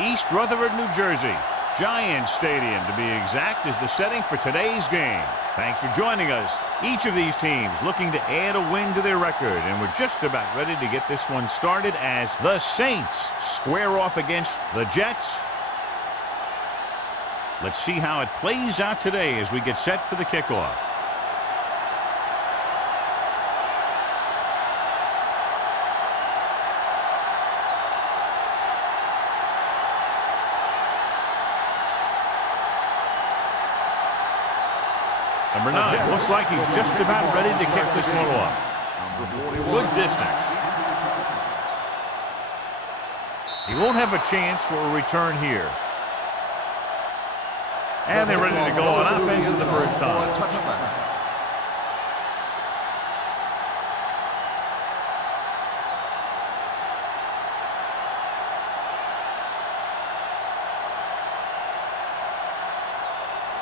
East Rutherford, New Jersey. Giant Stadium, to be exact, is the setting for today's game. Thanks for joining us. Each of these teams looking to add a win to their record, and we're just about ready to get this one started as the Saints square off against the Jets. Let's see how it plays out today as we get set for the kickoff. Number 9 looks like he's just about ready to kick this one off. Good distance. He won't have a chance for a return here. And they're ready to go on offense for the first time.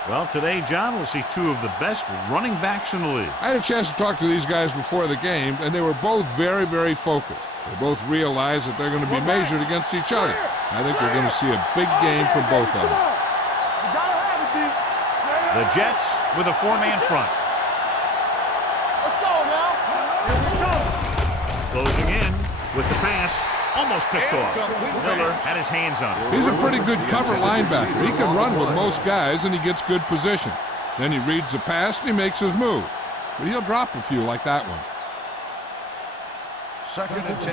Well, today, John, we'll see two of the best running backs in the league. I had a chance to talk to these guys before the game, and they were both very, very focused. They both realize that they're going to be measured against each other. I think we're going to see a big game from both of them. The Jets with a four-man front. Let's go now. Here we go. Closing in with the pass. Almost picked off. Miller had his hands on it. He's a pretty good cover linebacker. He can run with most guys, and he gets good position. Then he reads the pass, and he makes his move. But he'll drop a few like that one. 2nd and 10.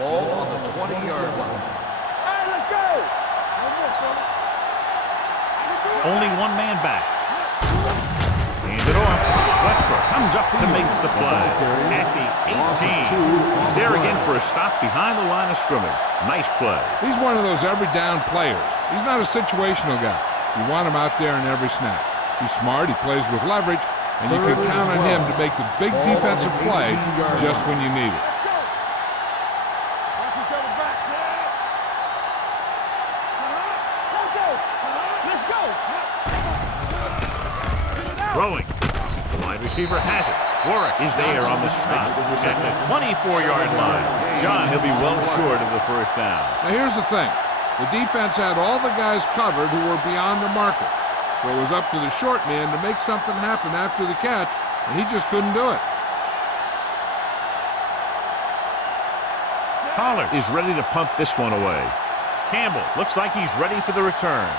Ball on the 20-yard line. All right, let's go. Only one man back. Hand it off. Westbrook comes up to make the play. At the 18. He's there again for a stop behind the line of scrimmage. Nice play. He's one of those every down players. He's not a situational guy. You want him out there in every snap. He's smart. He plays with leverage. And you can count on him to make the big defensive play just when you need it. Throwing. The wide receiver has it. Warwick is there on the stop at the 24-yard line. John, he'll be well short of the first down. Now here's the thing. The defense had all the guys covered who were beyond the marker. So it was up to the short man to make something happen after the catch, and he just couldn't do it. Pollard is ready to pump this one away. Campbell looks like he's ready for the return.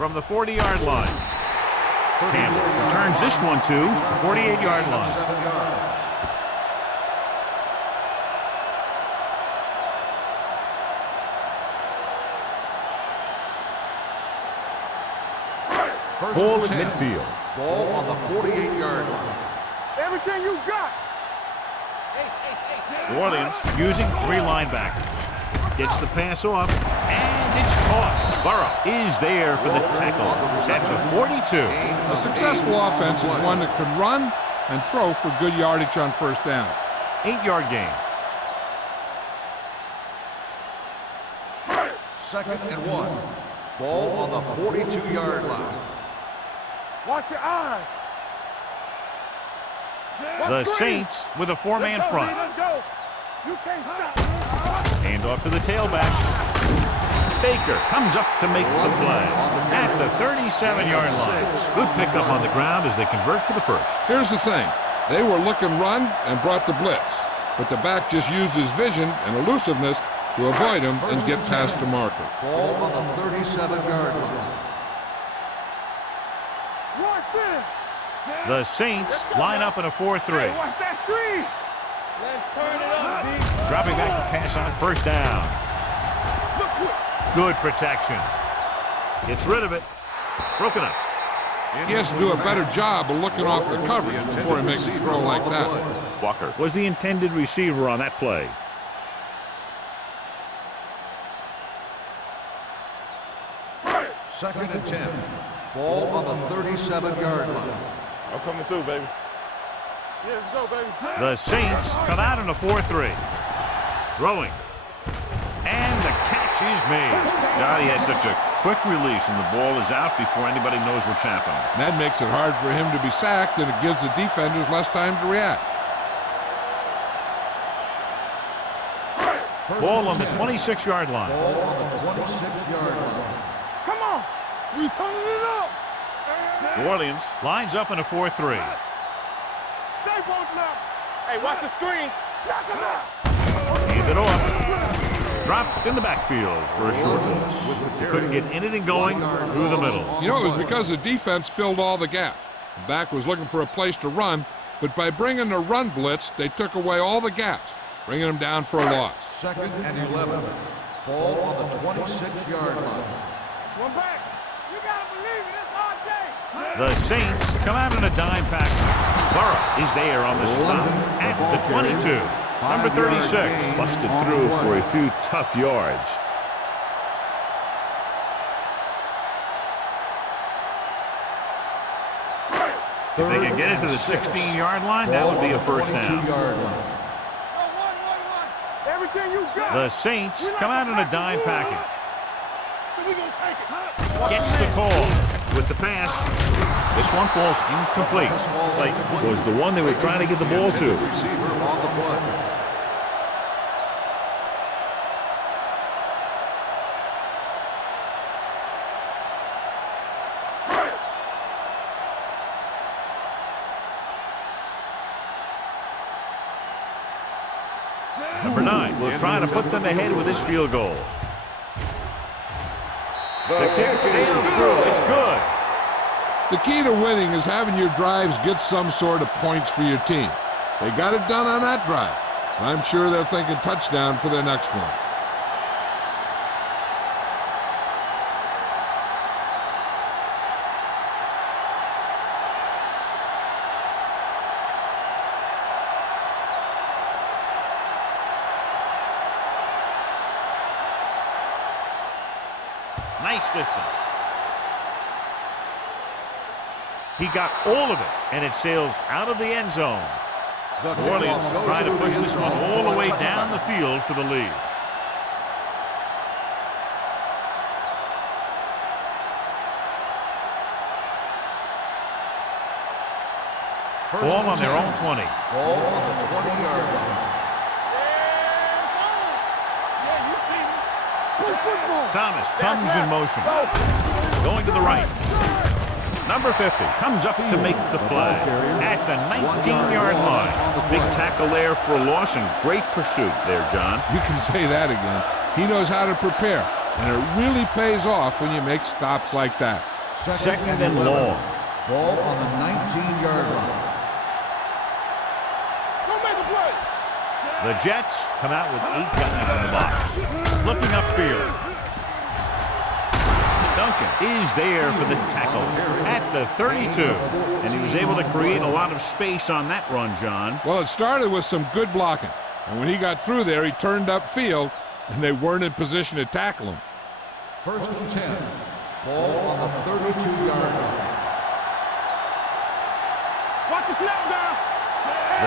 From the 40-yard line. Campbell returns this one to the 48-yard line. Ball at midfield. Ball on the 48-yard line. Everything you got. New Orleans using three linebackers. Gets the pass off, and it's caught. Burrow is there for the tackle at the 42. A successful offense is one that can run and throw for good yardage on first down. 8-yard gain. 2nd and 1. Ball on the 42-yard line. Watch your eyes. The Saints with a four-man front. You can't stop. Hand off to the tailback. Baker comes up to make the play at the 37-yard line. Good pickup on the ground as they convert for the first. Here's the thing. They were looking run and brought the blitz. But the back just used his vision and elusiveness to avoid him and get past the marker. Ball on the 37-yard line. The Saints line up in a 4-3. Hey, watch that screen. Let's turn it up, D. Dropping back to pass on first down. Good protection. Gets rid of it. Broken up. He has to do a better job of looking off the coverage before he makes a throw like that. Walker was the intended receiver on that play. Second and 10. Ball on the 37-yard line. I'm coming through, baby. Yeah, let's go, baby. The Saints come out in a 4-3. Throwing. And the catch is made. God, he has such a quick release, and the ball is out before anybody knows what's happening. And that makes it hard for him to be sacked, and it gives the defenders less time to react. Ball on the 26-yard line. Ball on the 26-yard line. Come on. We turning it up. New Orleans lines up in a 4-3. Stay both now. Hey, watch the screen. Knock him out. Handed off. Dropped in the backfield for a short loss. He couldn't get anything going through the middle. You know, it was because the defense filled all the gaps. The back was looking for a place to run, but by bringing the run blitz, they took away all the gaps, bringing them down for a loss. 2nd and 11. Ball on the 26-yard line. One back. You gotta believe it. It's RJ. The Saints come out in a dime package. Burrow is there on the stop at the 22. Number 36 busted through for a few tough yards. If they can get it to the 16-yard line, that would be a first down. Everything you got. The Saints come out in a dime package. So we gonna take it. Gets the call with the pass. This one falls incomplete. It's like it was the one they were trying to get the ball to. Receiver on the play. Number 9 will try to put them ahead with this field goal. The kick sails through. It's good. The key to winning is having your drives get some sort of points for your team. They got it done on that drive. I'm sure they're thinking touchdown for their next one. Nice distance. He got all of it, and it sails out of the end zone. New Orleans trying to push this one all the way down the field for the lead. Ball on their own 20. Ball on the 20-yard line. Thomas comes in motion. Going to the right. Number 50 comes up to make the play at the 19-yard line. Big tackle there for a loss and great pursuit there, John. You can say that again. He knows how to prepare, and it really pays off when you make stops like that. Second and long. Ball on the 19-yard line. Don't make a play. The Jets come out with 8 guys in the box. Looking upfield. Duncan is there for the tackle at the 32. And he was able to create a lot of space on that run, John. Well, it started with some good blocking. And when he got through there, he turned upfield, and they weren't in position to tackle him. 1st and 10. Ball on the 32-yard line. Watch the snap down.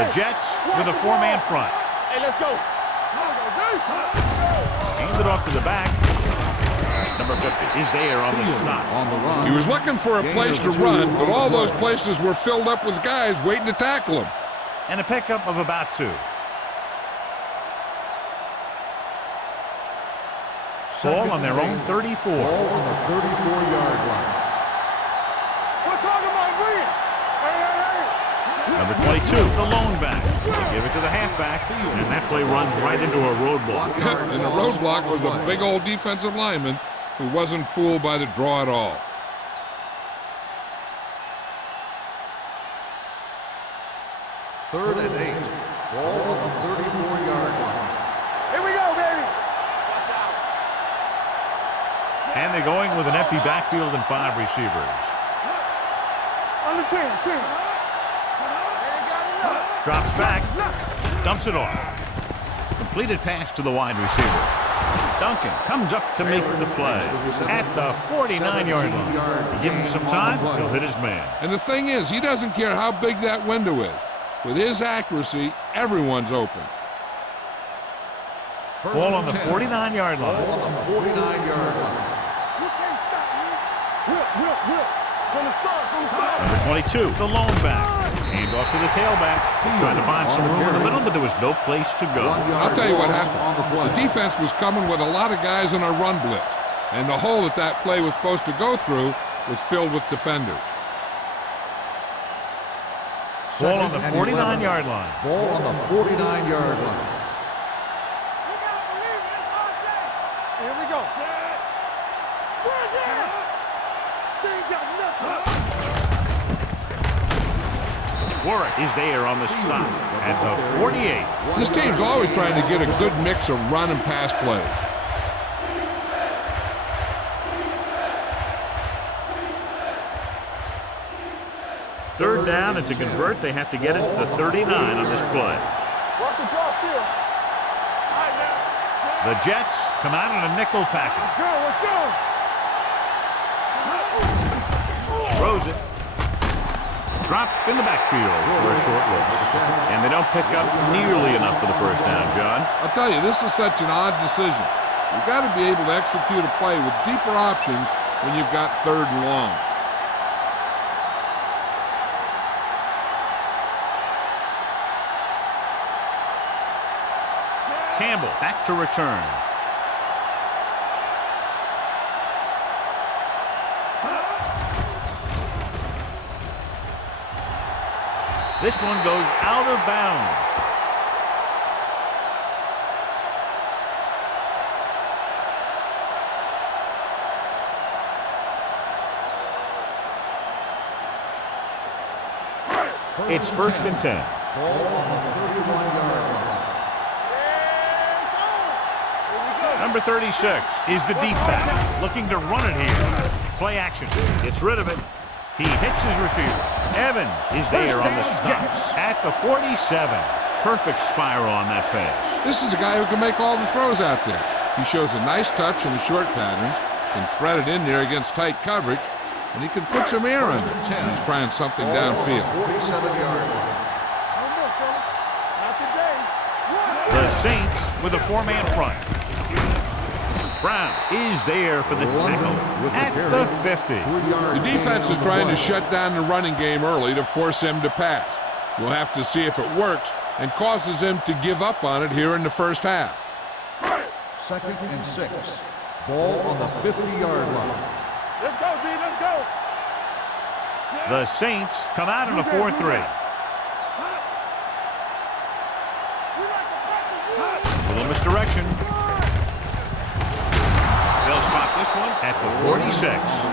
The Jets with a 4-man front. Hey, let's go. Handed off to the back. Number 50 is there on the stop. On the run. He was looking for a place to run, but all those places were filled up with guys waiting to tackle him. And a pickup of about 2. Ball on their own 34. Ball on the 34-yard line. We're talking about win. Hey. Number 22, the lone back. They give it to the halfback, and that play runs right into a roadblock. And the roadblock was a big old defensive lineman who wasn't fooled by the draw at all. Third and 8. Ball on the 34-yard line. Here we go, baby. Watch out. And they're going with an empty backfield and 5 receivers. On the 10. Drops back, dumps it off. Completed pass to the wide receiver. Duncan comes up to make the play at the 49-yard line. Give him some time, he'll hit his man. And the thing is, he doesn't care how big that window is. With his accuracy, everyone's open. Ball on the 49-yard Ball line. on the 49-yard line. You can't stop me. Whip. Gonna start. Number 22, the lone back. Hand off to the tailback. Trying to find some room in the middle, but there was no place to go. I'll tell you what happened. The defense was coming with a lot of guys in a run blitz, and the hole that play was supposed to go through was filled with defenders. Ball on the 49-yard line. Ball on the 49-yard line. Here we go. Warwick is there on the stop at the 48. This team's always trying to get a good mix of run and pass plays. Third down, and to convert, they have to get it to the 39 on this play. Watch the draw still. All right, now. The Jets come out in a nickel package. Let's go. Throws it. Drop in the backfield for a short loss. And they don't pick up nearly enough for the first down, John. I'll tell you, this is such an odd decision. You've got to be able to execute a play with deeper options when you've got third and long. Campbell back to return. This one goes out of bounds. It's 1st and 10. Ball on the 31-yard line. Number 36 is the deep back, looking to run it here. Play action. Gets rid of it. He hits his receiver. Evans is there on the stop at the 47. Perfect spiral on that pass. This is a guy who can make all the throws out there. He shows a nice touch in the short patterns, can thread it in there against tight coverage, and he can put some air under it. He's trying something downfield. 47-yard line. The Saints with a four-man front. Brown is there for the tackle at the 50. The defense is trying to shut down the running game early to force him to pass. We'll have to see if it works and causes him to give up on it here in the first half. 2nd and 6. Ball on the 50-yard line. Let's go, D. Let's go. The Saints come out in a 4-3. Little misdirection. They'll spot this one at the 46.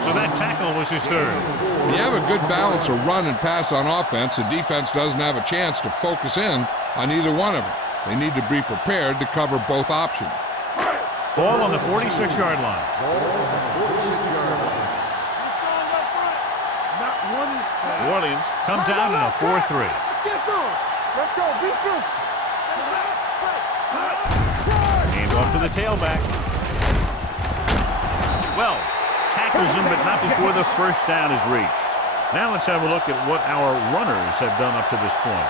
So that tackle was his third. When you have a good balance of run and pass on offense, the defense doesn't have a chance to focus in on either one of them. They need to be prepared to cover both options. Ball on the 46-yard line. Ball on the 46-yard line. New Orleans comes out in a 4-3. Let's get some. Let's go. Beat this. Hand off to the tailback. Well, tackles him, but not before the first down is reached. Now let's have a look at what our runners have done up to this point.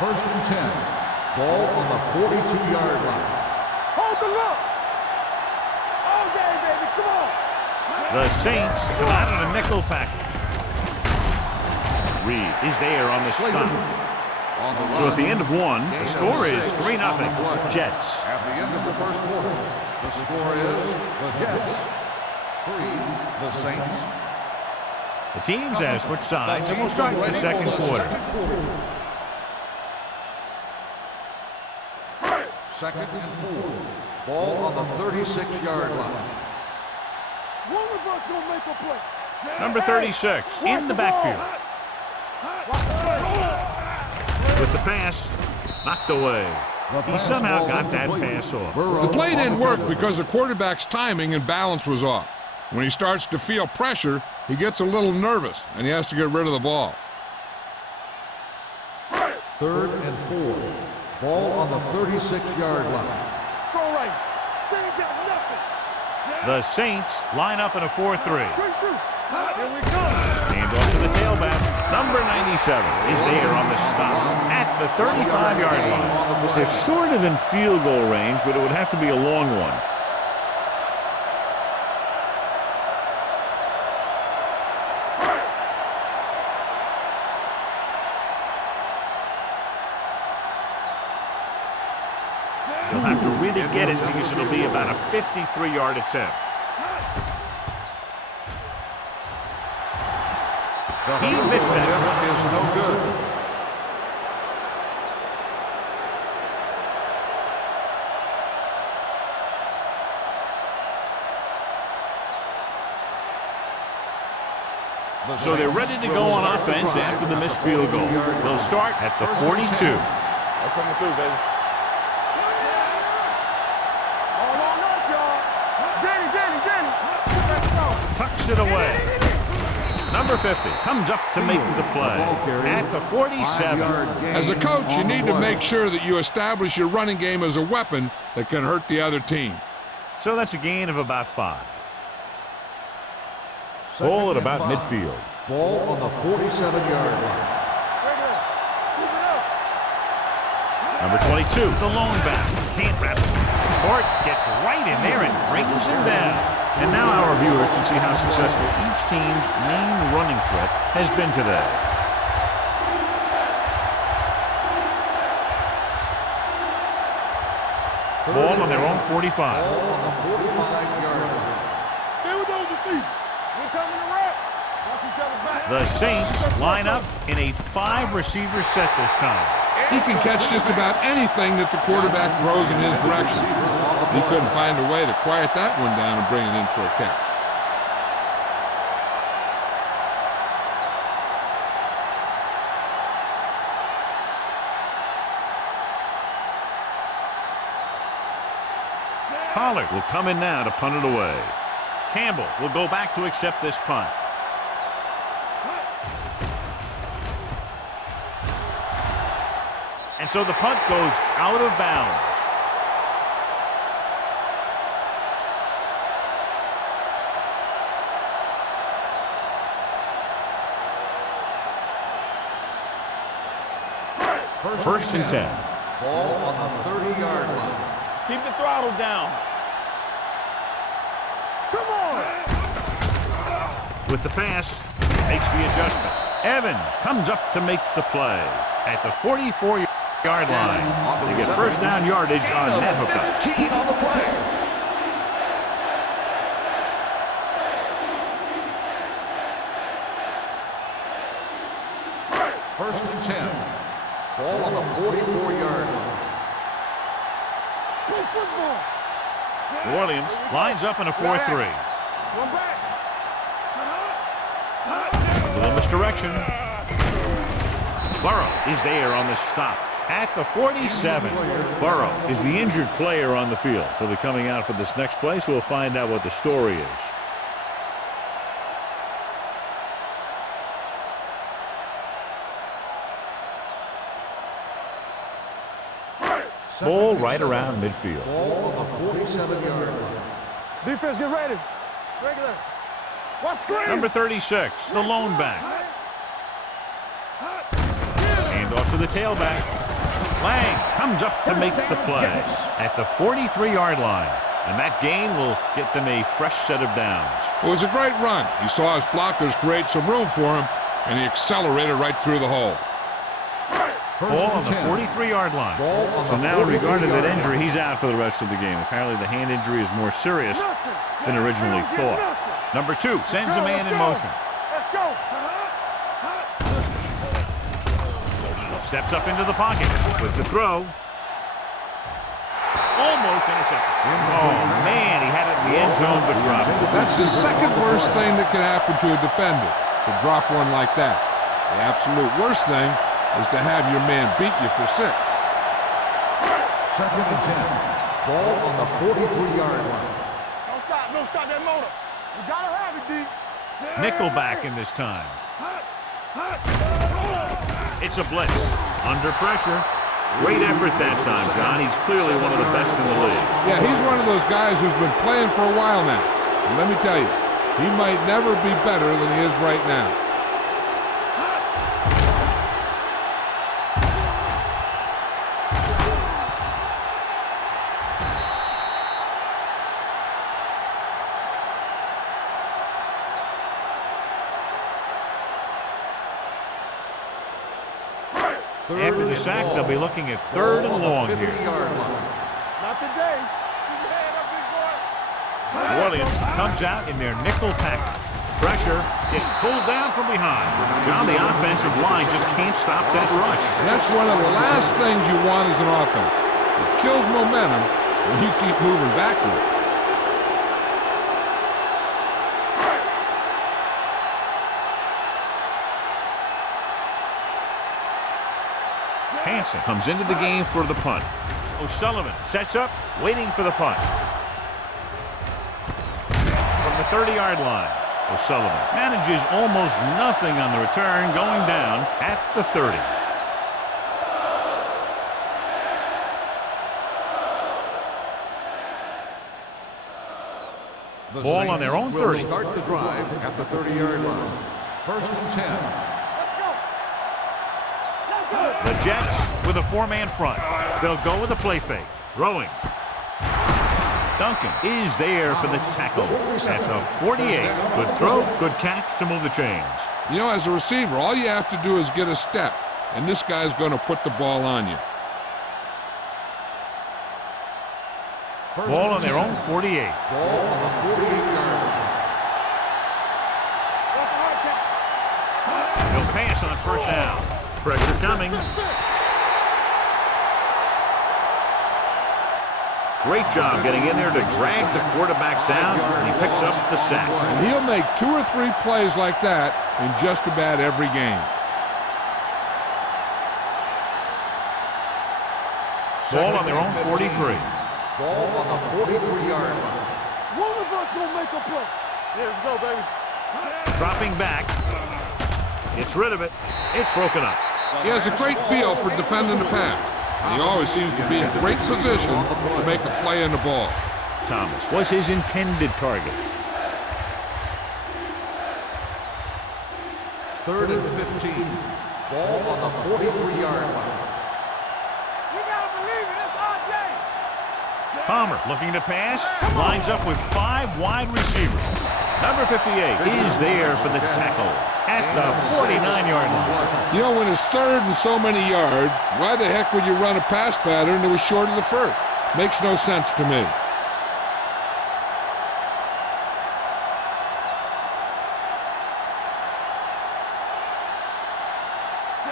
First and 10. Ball on the 42-yard line. Hold the look. All day, baby. Come on. The Saints come out in a nickel package. Reed is there on the stop. So at the end of one, the score is 3-0. Jets. At the end of the first quarter, the score is the Jets 3, the Saints. The teams have switched sides, and we'll start the second quarter. 2nd and 4. Ball on the 36-yard line. One of us gonna make a play. Number 36 in the backfield. With the pass knocked away. He somehow got that pass off. The play didn't work because the quarterback's timing and balance was off. When he starts to feel pressure, he gets a little nervous, and he has to get rid of the ball. 3rd and 4. Ball on the 36-yard line. Throw right. They ain't got nothing. The Saints line up in a 4-3. Good shoot. Here we go. Hand off to the tailback. Number 97 is there on the stop at the 35-yard line. They're sort of in field goal range, but it would have to be a long one. He'll have to really get it because it'll be about a 53-yard attempt. He missed that. Is no good. So they're ready to go on offense after the missed field goal. They'll start at the 42. I'm coming through, baby. All on us, y'all. Danny. Let's go. Tucks it away. Number 50 comes up to make the play at the 47. As a coach, you need to make sure that you establish your running game as a weapon that can hurt the other team. So that's a gain of about 5. Ball at about midfield. Ball on the 47-yard line. Number 22, the lone back. Can't wrap it. Court gets right in there and brings him down. And now our viewers can see how successful each team's main running threat has been today. Ball on their own 45. Ball on the 45-yard line. Stay with those receivers. We're coming to wrap. Watch each other back. The Saints line up in a 5-receiver set this time. He can catch just about anything that the quarterback throws in his direction. He couldn't find a way to quiet that one down and bring it in for a catch. Pollard will come in now to punt it away. Campbell will go back to accept this punt. And so the punt goes out of bounds. First and 10. Ball on the 30-yard line. Keep the throttle down. Come on. With the pass, makes the adjustment. Evans comes up to make the play at the 44-yard line. They get first down yardage on that hookup. 15 on the play. First and 10. Ball on the 44-yard line. Play football. New Orleans lines up in a 4-3. One back. A little misdirection. Burrow is there on the stop at the 47. Burrow is the injured player on the field. He'll be coming out for this next play, so we'll find out what the story is. Ball right around midfield. Ball on the 47-yard line. Defense, get ready. Regular. Watch screen. Number 36, the lone back. Hand off to the tailback. Lang comes up to make the play at the 43-yard line. And that gain will get them a fresh set of downs. It was a great run. He saw his blockers create some room for him, and he accelerated right through the hole. Ball on the 43-yard line. So now in regard to that injury, he's out for the rest of the game. Apparently the hand injury is more serious than originally thought. Number 2 sends a man in motion. Let's go. Steps up into the pocket with the throw. Almost intercepted. Oh, man, he had it in the end zone but dropped it. That's the second worst thing that can happen to a defender, to drop one like that. The absolute worst thing is to have your man beat you for 6. Second and 10. Ball on the 43-yard line. Don't stop that motor. You gotta have it, D. Nickelback in this time. It's a blitz. Under pressure. Great effort that time, John. He's clearly one of the best in the league. Yeah, he's one of those guys who's been playing for a while now. And let me tell you, he might never be better than he is right now. After the sack, they'll be looking at 3rd and long here. Not Not today. Keep your head up, big boy. New Orleans comes out in their nickel package. Pressure gets pulled down from behind. John, the offensive line just can't stop that rush. That's one of the last things you want as an offense. It kills momentum when you keep moving backward. Hansen comes into the game for the punt. O'Sullivan sets up, waiting for the punt. From the 30-yard line, O'Sullivan manages almost nothing on the return, going down at the 30. Ball on their own 30. Start the drive at the 30-yard line. 1st and 10. The Jets with a four-man front. They'll go with a play fake. Throwing. Duncan is there for the tackle at the 48. Good throw, good catch to move the chains. You know, as a receiver, all you have to do is get a step, and this guy's going to put the ball on you. Ball on their own 48. Ball on the 48-yard line. He'll pass on first down. Pressure coming. Great job getting in there to drag the quarterback down, and he picks up the sack. And he'll make 2 or 3 plays like that in just about every game. Ball on their own 43. Ball on the 43-yard line. One of us gonna make a play. Here we go, baby. Dropping back. Gets rid of it. It's broken up. He has a great feel for defending the pass. He always seems to be in great position to make a play in the ball. Thomas was his intended target. 3rd and 15. Ball on the 43-yard line. You gotta believe it. It's our day. Palmer looking to pass. Lines up with 5 wide receivers. Number 58 is there for the tackle at the 49-yard line. You know, when it's 3rd and so many yards, why the heck would you run a pass pattern that was short of the 1st? Makes no sense to me.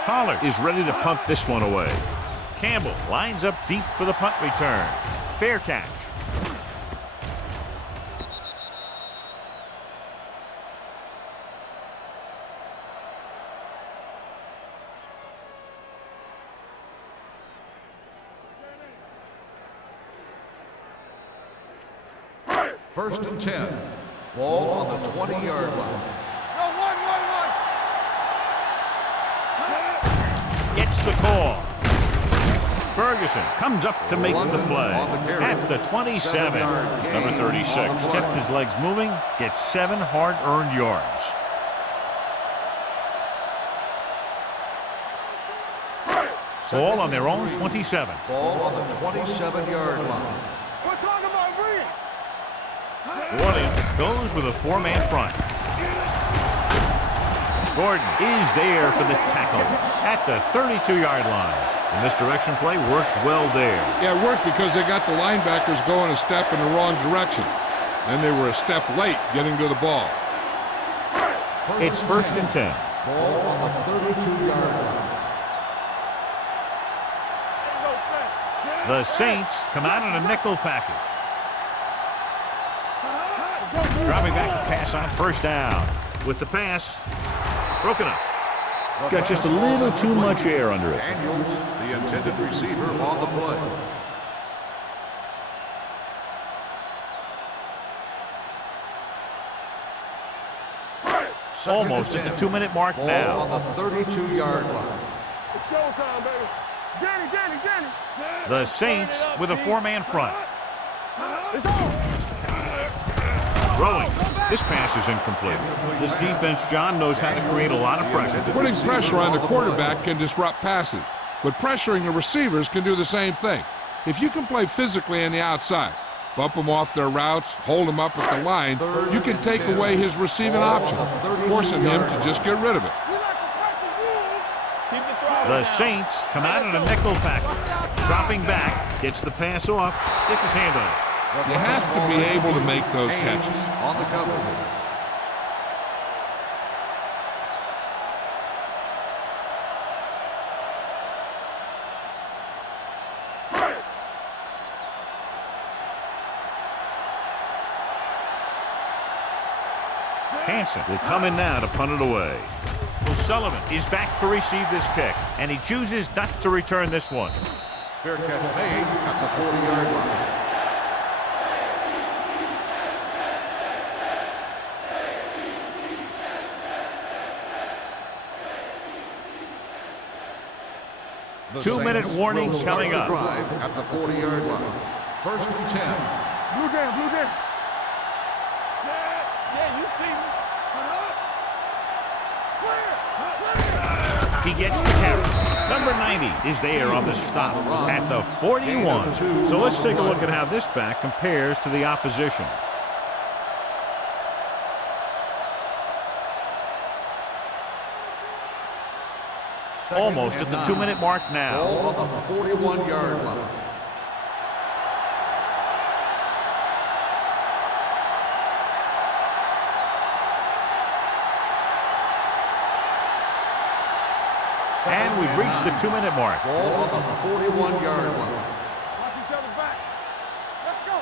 Pollard is ready to punt this one away. Campbell lines up deep for the punt return. Fair catch. First and 10. Ball on the 20-yard line. No, one. Gets the call. Ferguson comes up to make the play at the 27. Number 36 kept his legs moving, gets 7 hard-earned yards. Ball on their own 27. Ball on the 27-yard line. We're talking about Reed. Orleans goes with a 4-man front. Gordon is there for the tackle at the 32-yard line. The misdirection play works well there. Yeah, it worked because they got the linebackers going a step in the wrong direction. And they were a step late getting to the ball. It's 1st and 10. Ball on the 32-yard line. The Saints come out in a nickel package. Dropping back to pass on first down. With the pass, broken up. Got just a little too much air under it. Daniels, the intended receiver, on the play. Almost at the 2-minute mark now. Ball on the 32-yard line. It's showtime, baby. Danny. The Saints with a 4-man front. It's on. Throwing. This pass is incomplete. This defense, John, knows how to create a lot of pressure. Putting pressure on the quarterback can disrupt passes, but pressuring the receivers can do the same thing. If you can play physically on the outside, bump them off their routes, hold them up at the line, you can take away his receiving options, forcing him to just get rid of it. You like to break the rules. Keep it throwing. The Saints come out in a nickel package. Dropping back, gets the pass off, gets his hand on it. You have to be able to make those catches. On the cover. Hansen will come in now to punt it away. O'Sullivan is back to receive this kick, and he chooses not to return this one. Fair catch made at the 40-yard line. The 2-minute Saints warning will start coming the up. drive at the 40-yard line. First and 10. Blue down, blue down. Yeah, you see me. He gets the carry. Number 90 is there on the stop at the 41. So let's take a look at how this back compares to the opposition. Almost at the 2-minute mark now. Ball on the 41-yard line. And we've reached the 2-minute mark. Ball on the 41-yard line. Watch each other back. Let's go.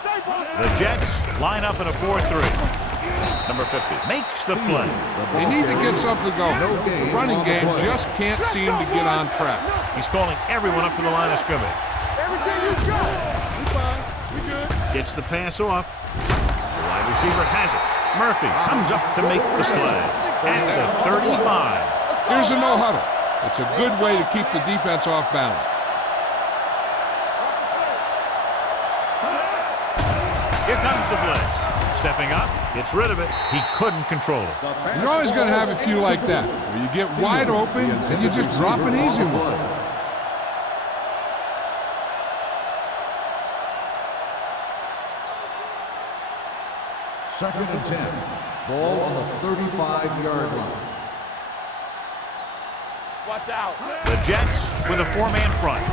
Stay back. The Jets line up in a 4-3. Number 50 makes the play. They need to get something going. The running game just can't seem to get on track. He's calling everyone up to the line of scrimmage. Everything you got. We fine. We good. Gets the pass off. The wide receiver has it. Murphy comes up to make the play at the 35. Here's a no huddle. It's a good way to keep the defense off balance. Here comes the blitz. Stepping up, gets rid of it. He couldn't control it. You're always going to have a few like that, where you get wide open and you just drop an easy one. Second and 10. Ball on the 35-yard line. Watch out. The Jets with a 4-man front.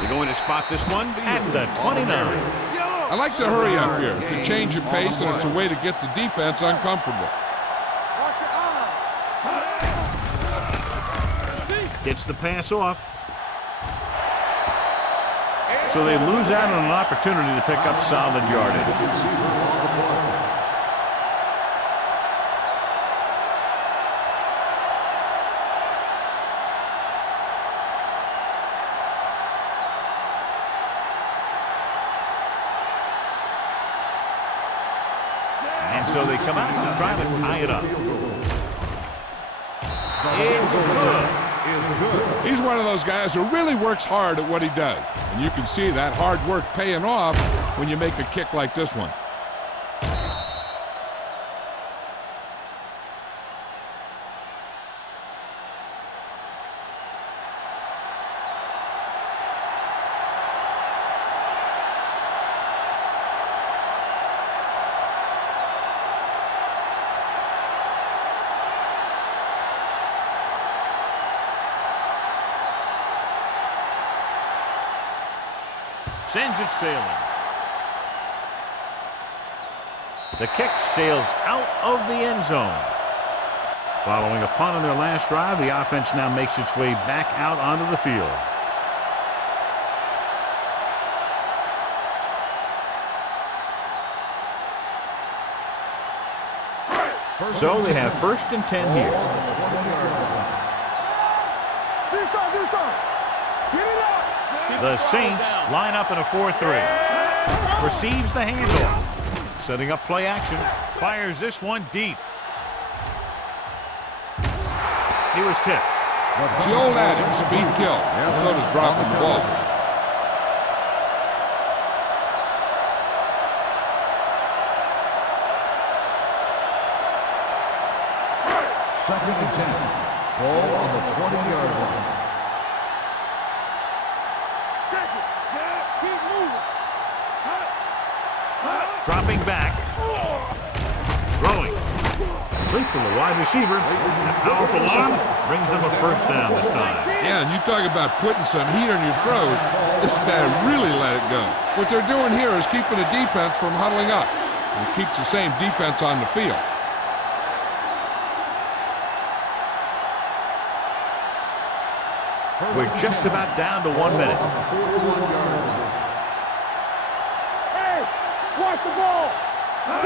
They're going to spot this one at the 29. I like to hurry up here. It's a change of pace, and it's a way to get the defense uncomfortable. Watch your eyes. Gets the pass off. So they lose out on an opportunity to pick up solid yardage. And so they come out and try to tie it up. It's good. He's one of those guys who really works hard at what he does. And you can see that hard work paying off when you make a kick like this one. Sends it sailing. The kick sails out of the end zone. Following a punt on their last drive, the offense now makes its way back out onto the field. So they have 1st and 10 here. The Saints line up in a 4-3. Receives the handoff. Setting up play action. Fires this one deep. He was tipped. It's the old adage, speed kill. And so does dropping the ball. Second and 10. Ball on the 20-yard line. Dropping back. Throwing. complete to the wide receiver. That powerful arm brings them a first down this time. Yeah, and you talk about putting some heat on your throat. This guy really let it go. What they're doing here is keeping the defense from huddling up. And it keeps the same defense on the field. We're just about down to 1 minute. Hey, watch the ball.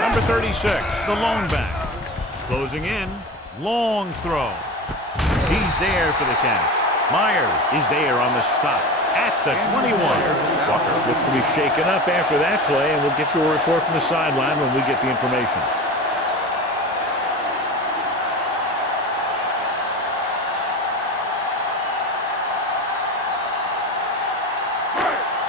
Number 36, the lone back. Closing in, long throw. He's there for the catch. Myers is there on the stop at the 21. Walker looks to be shaken up after that play, and we'll get you a report from the sideline when we get the information.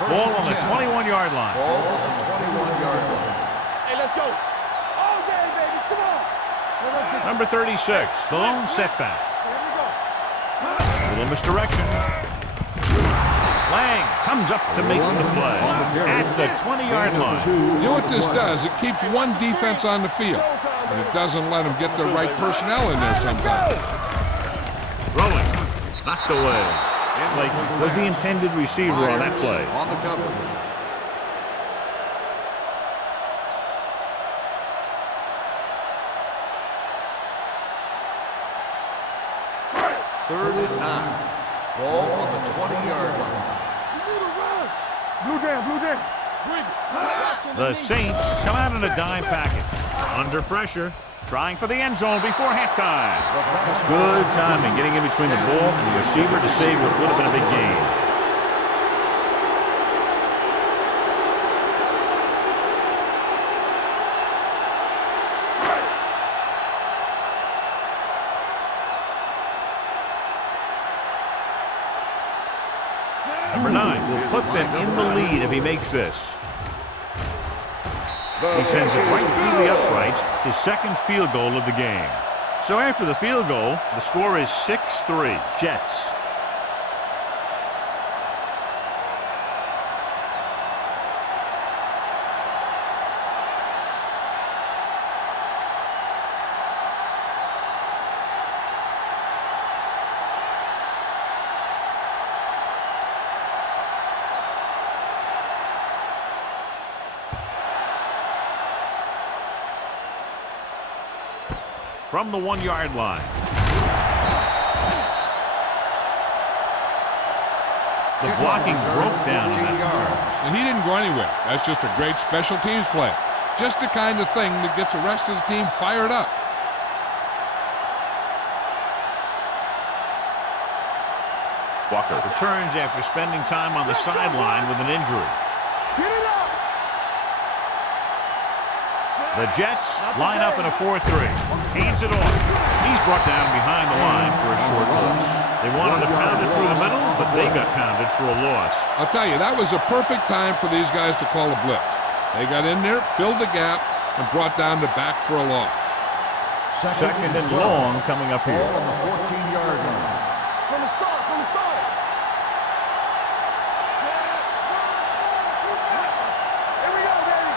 Ball on the 21-yard line. Ball on the 21-yard line. Hey, let's go. All day, baby. Come on. Number 36, the lone setback. A little misdirection. Lang comes up to make the play at the 20-yard line. You know what this does? It keeps one defense on the field, and it doesn't let them get the right personnel in there sometimes. Throwing, knocked away. Like was the intended receiver on that play. On the coverage. Third and 9. Ball on the 20-yard line. Blue down. The Saints come out in a dime package. Under pressure, trying for the end zone before halftime. Good timing getting in between the ball and the receiver to save what would have been a big gain. Number 9 will put them in the lead if he makes this. He sends it right through the uprights, his second field goal of the game. So after the field goal, the score is 6-3, Jets. From the 1-yard line. The blocking broke down on that. And he didn't go anywhere. That's just a great special teams play. Just the kind of thing that gets the rest of the team fired up. Walker returns after spending time on the sideline with an injury. Get it up. The Jets line up in a 4-3. Hands it off. He's brought down behind the line for a short loss. They wanted to pound it through the middle, but they got pounded for a loss. I'll tell you, that was a perfect time for these guys to call a blitz. They got in there, filled the gap, and brought down the back for a loss. Second and long coming up here. Ball on the 14-yard line. From the start. Here we go, baby.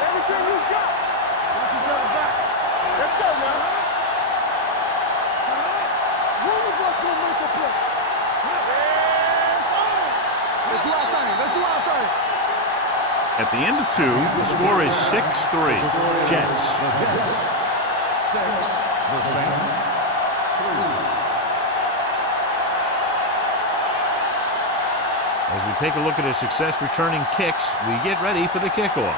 Everything you got. Watch each other back. Let's go, man. One of us will make a play. Let's do our thing. At the end of 2, the score is 6-3, Jets. The Jets. 6. The Saints. 3. As we take a look at his success returning kicks, we get ready for the kickoff.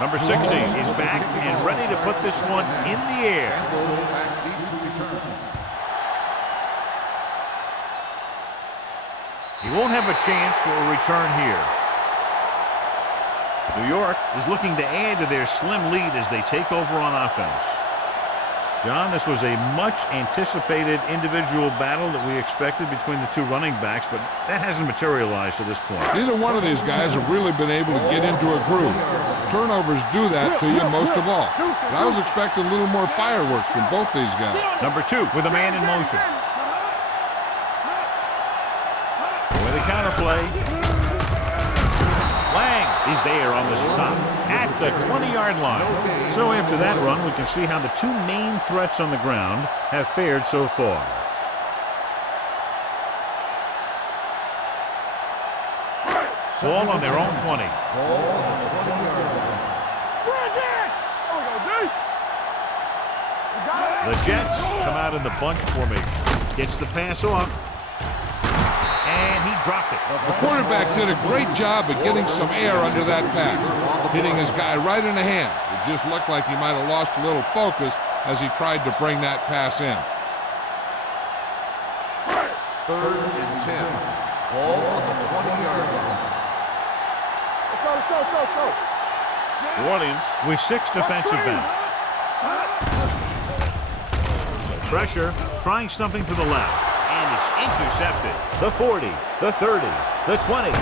Number 60 is back and ready to put this one in the air. Back deep to return. He won't have a chance for a return here. New York is looking to add to their slim lead as they take over on offense. John, this was a much anticipated individual battle that we expected between the two running backs, but that hasn't materialized to this point. Neither one of these guys have really been able to get into a groove. Turnovers do that to you most of all. But I was expecting a little more fireworks from both these guys. Number 2 with a man in motion. With a counter play. Lang is there on the stop at the 20-yard line. So after that run, we can see how the two main threats on the ground have fared so far. Ball on their own 20. Ball on the 20-yard line. The Jets come out in the bunch formation. Gets the pass off. And he dropped it. The quarterback did a great job of getting some air under that pass, hitting his guy right in the hand. It just looked like he might have lost a little focus as he tried to bring that pass in. 3rd and 10. Ball on the 20-yard line. Let's go. New Orleans with 6 defensive backs. Pressure, trying something to the left, and it's intercepted. The 40, the 30, the 20.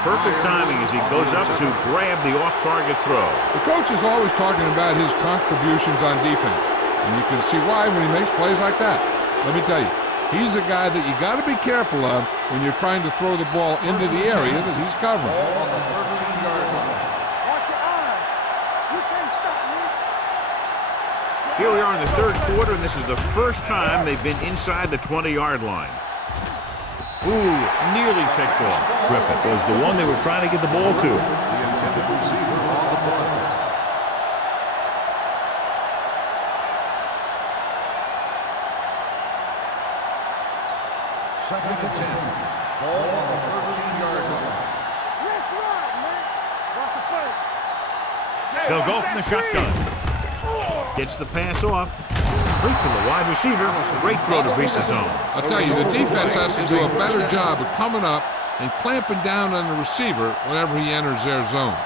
Perfect timing as he goes up to grab the off-target throw. The coach is always talking about his contributions on defense, and you can see why when he makes plays like that. Let me tell you, he's a guy that you got to be careful of when you're trying to throw the ball into the area that he's covering. Ball on the 13-yard line. Watch your eyes. You can't stop me. Here we are in the 3rd quarter, and this is the first time they've been inside the 20-yard line. Ooh, nearly picked off. Griffith was the one they were trying to get the ball to. The intended receiver on the play. Second and 10. Ball on the 13-yard line. Let's run, man. Watch the play. They'll go from the shotgun. Gets the pass off. Right to the wide receiver. Great throw to reach the zone. I'll tell you, the defense has to do a better job of coming up and clamping down on the receiver whenever he enters their zone.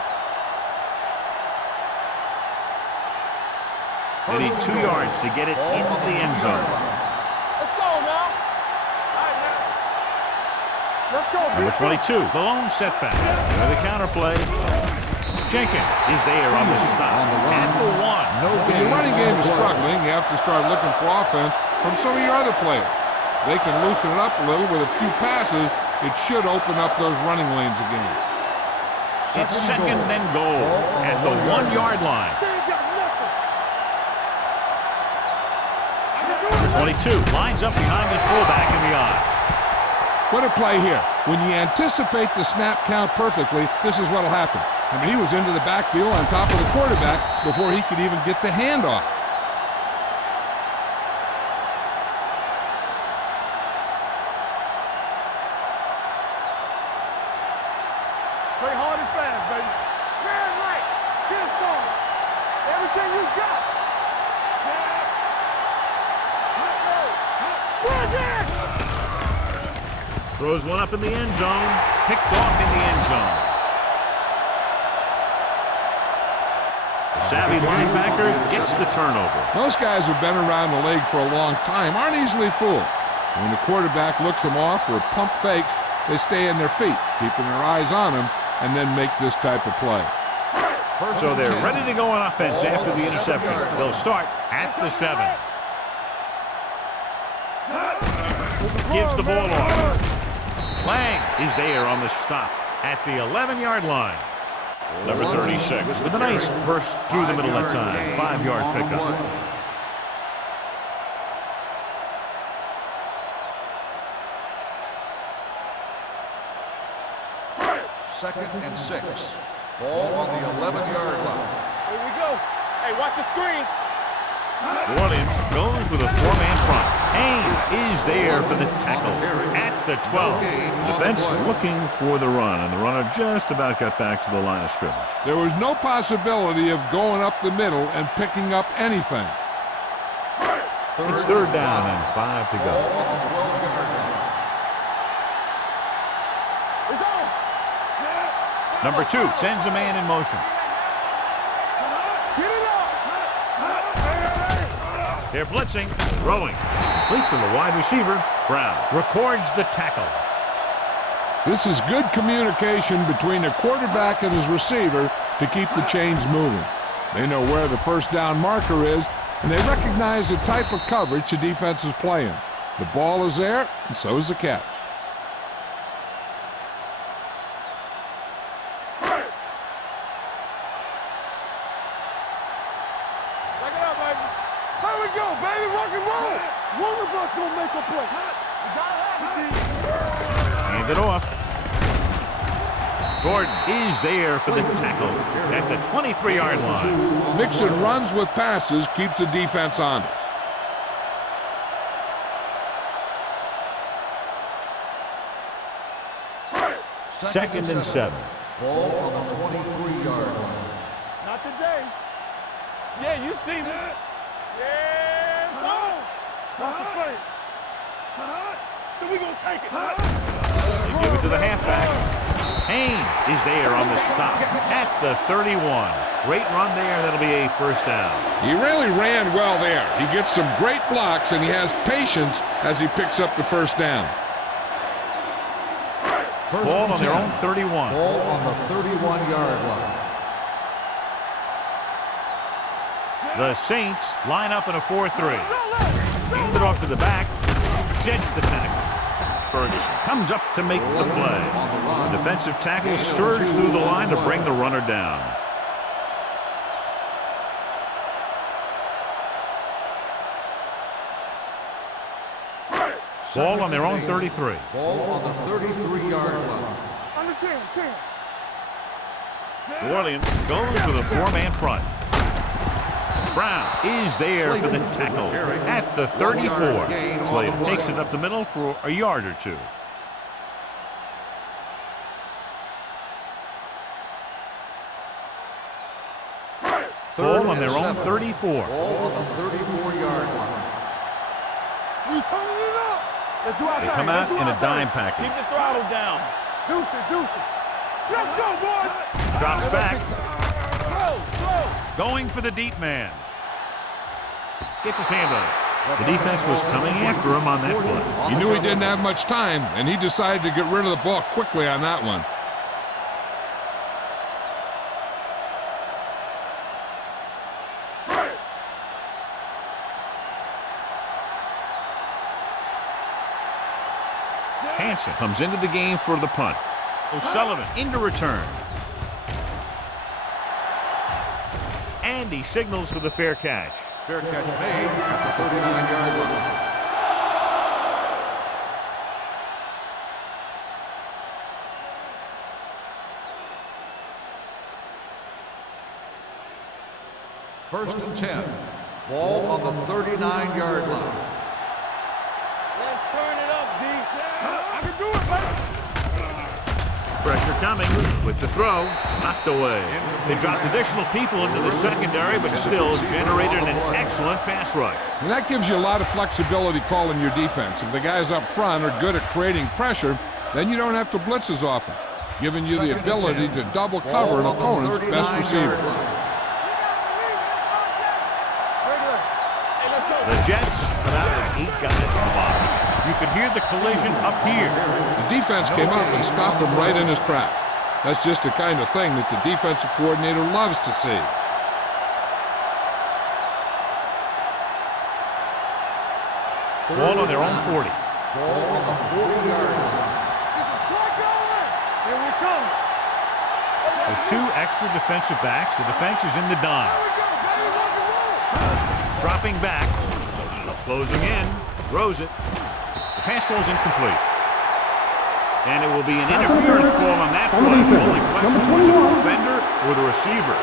They need 2 yards to get it into the end zone. Let's go now. All right, now. Let's go. Number 22, the lone setback. With a counter play. Jenkins is there on the stop at the 1. When your running game is struggling, you have to start looking for offense from some of your other players. They can loosen it up a little with a few passes. It should open up those running lanes again. It's 2nd and goal at the 1-yard line. They ain't got nothing. Number 22 lines up behind his fullback in the eye. What a play here. When you anticipate the snap count perfectly, this is what will happen. I mean, he was into the backfield on top of the quarterback before he could even get the handoff. Play hard and fast, baby. Man, right. Get it started. Everything you got. Throws one up in the end zone. Picked off in the end zone. The savvy linebacker gets the turnover. Most guys who've been around the league for a long time aren't easily fooled. When the quarterback looks them off or pump fakes, they stay in their feet, keeping their eyes on them, and then make this type of play. So they're ready to go on offense after the interception. They'll start at the 7. Gives the ball off. Lang is there on the stop at the 11-yard line. Number 36 with a nice burst through the middle that time. 5-yard pickup. Second and 6. Ball on the 11-yard line. Here we go. Hey, watch the screen. New Orleans goes with a 4-man front. Payne is there for the tackle at the 12. Defense looking for the run, and the runner just about got back to the line of scrimmage. There was no possibility of going up the middle and picking up anything. It's 3rd down and 5 to Ball go. on the 12-yard line. It's on. Number 2 sends a man in motion. Get it up. They're blitzing, throwing. Complete to the wide receiver. Brown records the tackle. This is good communication between the quarterback and his receiver to keep the chains moving. They know where the first down marker is, and they recognize the type of coverage the defense is playing. The ball is there, and so is the catch. it off. Gordon is there for the tackle at the 23-yard line. Mixing runs with passes keeps the defense honest. Second and 7. Ball on the 23-yard line. Not today. Yeah, you see me. Yeah, so. That's the play. So we gonna take it. They give it to the halfback. Haynes is there on the stop at the 31. Great run there. That'll be a first down. He really ran well there. He gets some great blocks, and he has patience as he picks up the first down. Ball on their own 31. Ball on the 31-yard line. The Saints line up in a 4-3. Hand it off to the back. Jets the tackle. Ferguson comes up to make the play. The defensive tackle surges through the line to bring the runner down. Ball on their own 33. Ball on the 33-yard line. Under 10. New Orleans goes with a 4-man front. Brown is there for the tackle at the 34. Slade takes it up the middle for a yard or two. Ball on their own 34. Ball on the 34-yard line. We turning it up. Let's do our They thing. come out in a dime package. Keep the throttle down. Deuce it. Let's go, boys. Drops back. Slow. Going for the deep man. Gets his hand on it. The defense was coming after him on that play. He knew he didn't have much time, and he decided to get rid of the ball quickly on that one. Hansen comes into the game for the punt. O'Sullivan into return. And he signals for the fair catch. Fair catch made at the 39-yard line. First and 10. Ball on the 39-yard line. Let's turn it up, D. I can do it, baby. Pressure coming with the throw. Knocked away. They dropped additional people into the secondary, but still generated an excellent pass rush. And that gives you a lot of flexibility calling your defense. If the guys up front are good at creating pressure, then you don't have to blitz as often, giving you the ability to double cover an opponent's best receiver. The Jets put out with 8 guys in the box. You could hear the collision up here. The defense came up and stopped him right in his tracks. That's just the kind of thing that the defensive coordinator loves to see. Ball on their own 40. Ball on the 40-yard line. Here we come. With 2 extra defensive backs, the defense is in the dime. Dropping back, closing in, throws it. The pass falls incomplete. And it will be an interference call on that play. The only question was it the defender or the receiver.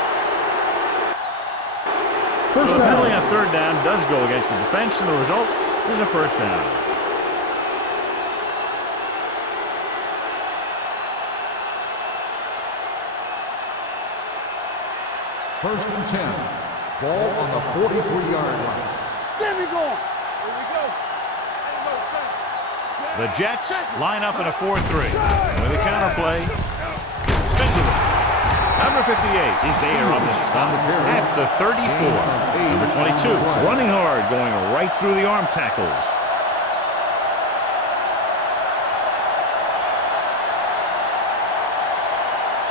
So the penalty on third down does go against the defense, and the result is a first down. First and 10. Ball on the 43-yard line. There we go. Here we go. The Jets line up in a 4-3. With a counterplay, Spencer. Number 58 is there on the stop at the 34. Number 22 running hard, going right through the arm tackles.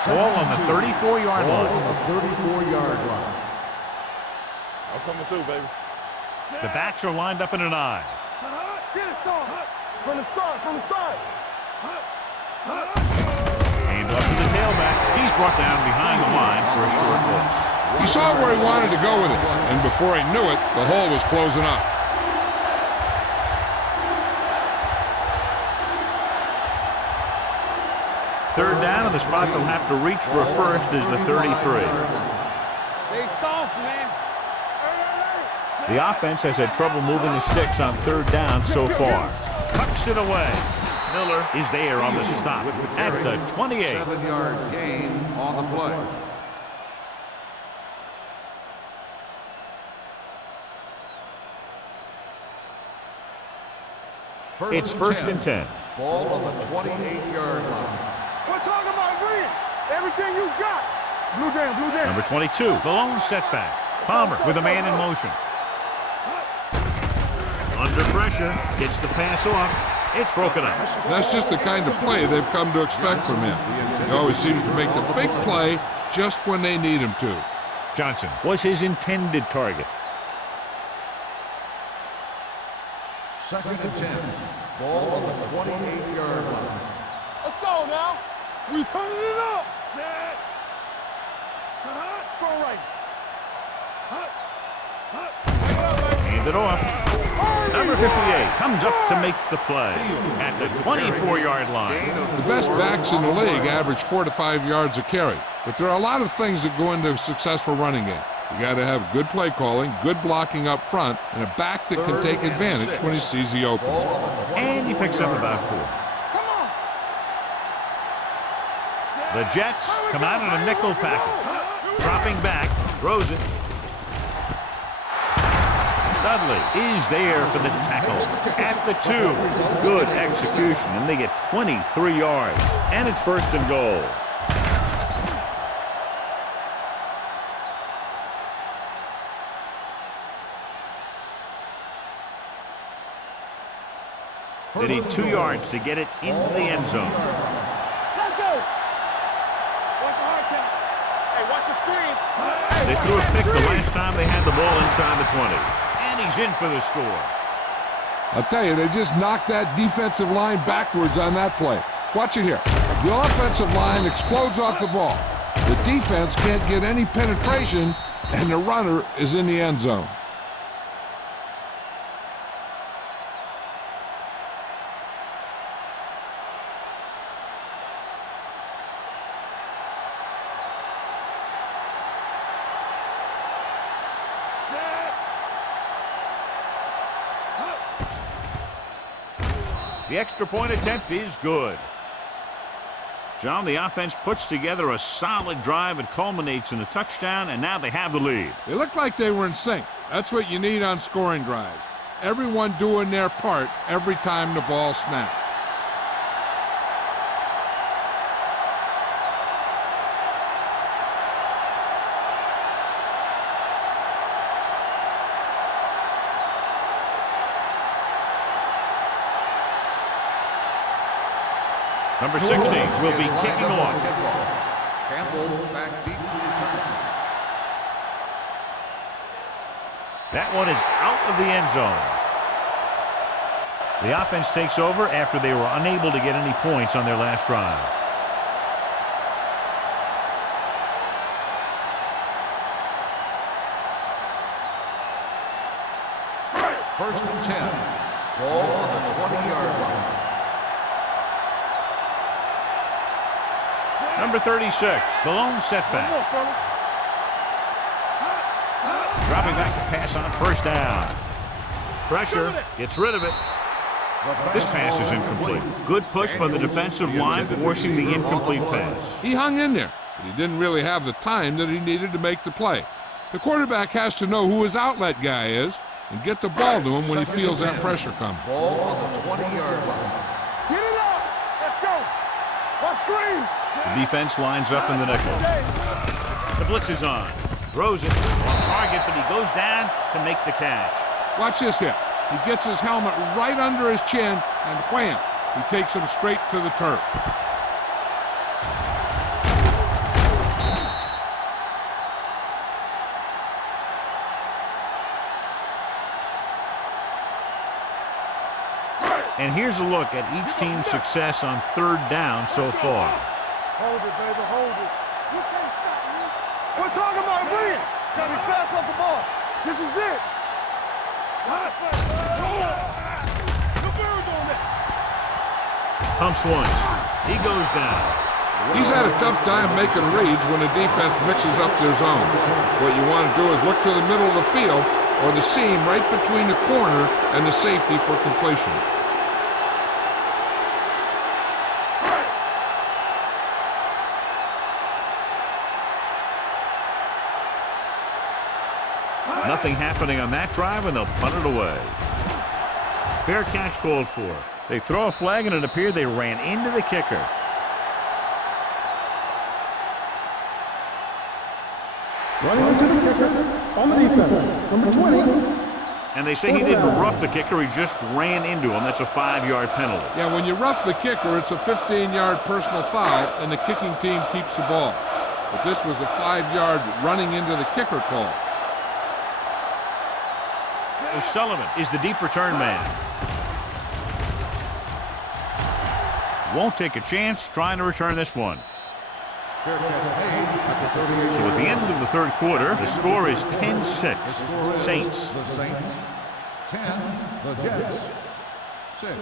Ball on the 34-yard line. On the 34-yard line. I'm coming through, baby. The backs are lined up in an I. Get it, son. From the start. Hand off to the tailback. He's brought down behind the line for a short loss. He saw where he wanted to go with it, and before he knew it, the hole was closing up. Third down, and the spot they'll have to reach for a first is the 33. They soft, man. The offense has had trouble moving the sticks on third down so far. Tucks it away. Miller is there on the stop at the 28. 7-yard gain on the play. It's first and 10. Ball on the 28-yard line. We're talking about win. Everything you got. Blue down. Number 22, the lone setback. Palmer with a man in motion. Under pressure, gets the pass off. It's broken up. That's just the kind of play they've come to expect from him. He always seems to make the big play just when they need him to. Johnson was his intended target. Second and 10. Ball on the 28-yard line. Let's go now. We turning it up. Set. Throw right. Hand it off. Number 58 comes up to make the play at the 24-yard line. The best backs in the league average 4 to 5 yards a carry, but there are a lot of things that go into a successful running game. You got to have good play calling, good blocking up front, and a back that can take advantage when he sees the opening. And he picks up about 4. The Jets come out in a nickel package. Dropping back, throws it. Dudley is there for the tackle at the 2. Good execution, and they get 23 yards. And it's first and goal. They need 2 yards to get it into the end zone. Let's go. Watch the hard count. Hey, watch the screen. They threw a pick the last time they had the ball inside the 20. And he's in for the score. I'll tell you, they just knocked that defensive line backwards on that play. Watch it here. The offensive line explodes off the ball. The defense can't get any penetration, and the runner is in the end zone. The extra point attempt is good. John, the offense puts together a solid drive. It culminates in a touchdown, and now they have the lead. They look like they were in sync. That's what you need on scoring drives. Everyone doing their part every time the ball snaps. Number 60 will be kicking off. Campbell back deep to return. That one is out of the end zone. The offense takes over after they were unable to get any points on their last drive. First and 10. Ball on the 20-yard line. Number 36, the lone setback. Dropping back to pass on first down. Pressure, gets rid of it. This pass is incomplete. Good push by the defensive line, forcing the incomplete pass. He hung in there, but he didn't really have the time that he needed to make the play. The quarterback has to know who his outlet guy is and get the ball to him when he feels that pressure coming. Ball on the 20-yard line. Get it up. Let's go. Watch screen. The defense lines up in the nickel. The blitz is on. Throws it on target, but he goes down to make the catch. Watch this here. He gets his helmet right under his chin, and wham, he takes him straight to the turf. And here's a look at each team's success on third down so far. Hold it, baby, hold it. You can't stop me. We're talking about win. Gotta be fast off the ball. This is it. Pumps once. He goes down. He's had a tough time making reads when the defense mixes up their zone. What you want to do is look to the middle of the field or the seam right between the corner and the safety for completions. Nothing happening on that drive, and they'll punt it away. Fair catch called for. They throw a flag, and it appeared they ran into the kicker. Running into the kicker on the defense, number 20. And they say he didn't rough the kicker, he just ran into him. That's a 5-yard penalty. Yeah, when you rough the kicker, it's a 15-yard personal foul, and the kicking team keeps the ball. But this was a 5-yard running into the kicker call. O'Sullivan is the deep return man. Won't take a chance trying to return this one. So at the end of the third quarter, the score is 10-6. Saints. The Saints 10, the Jets 6.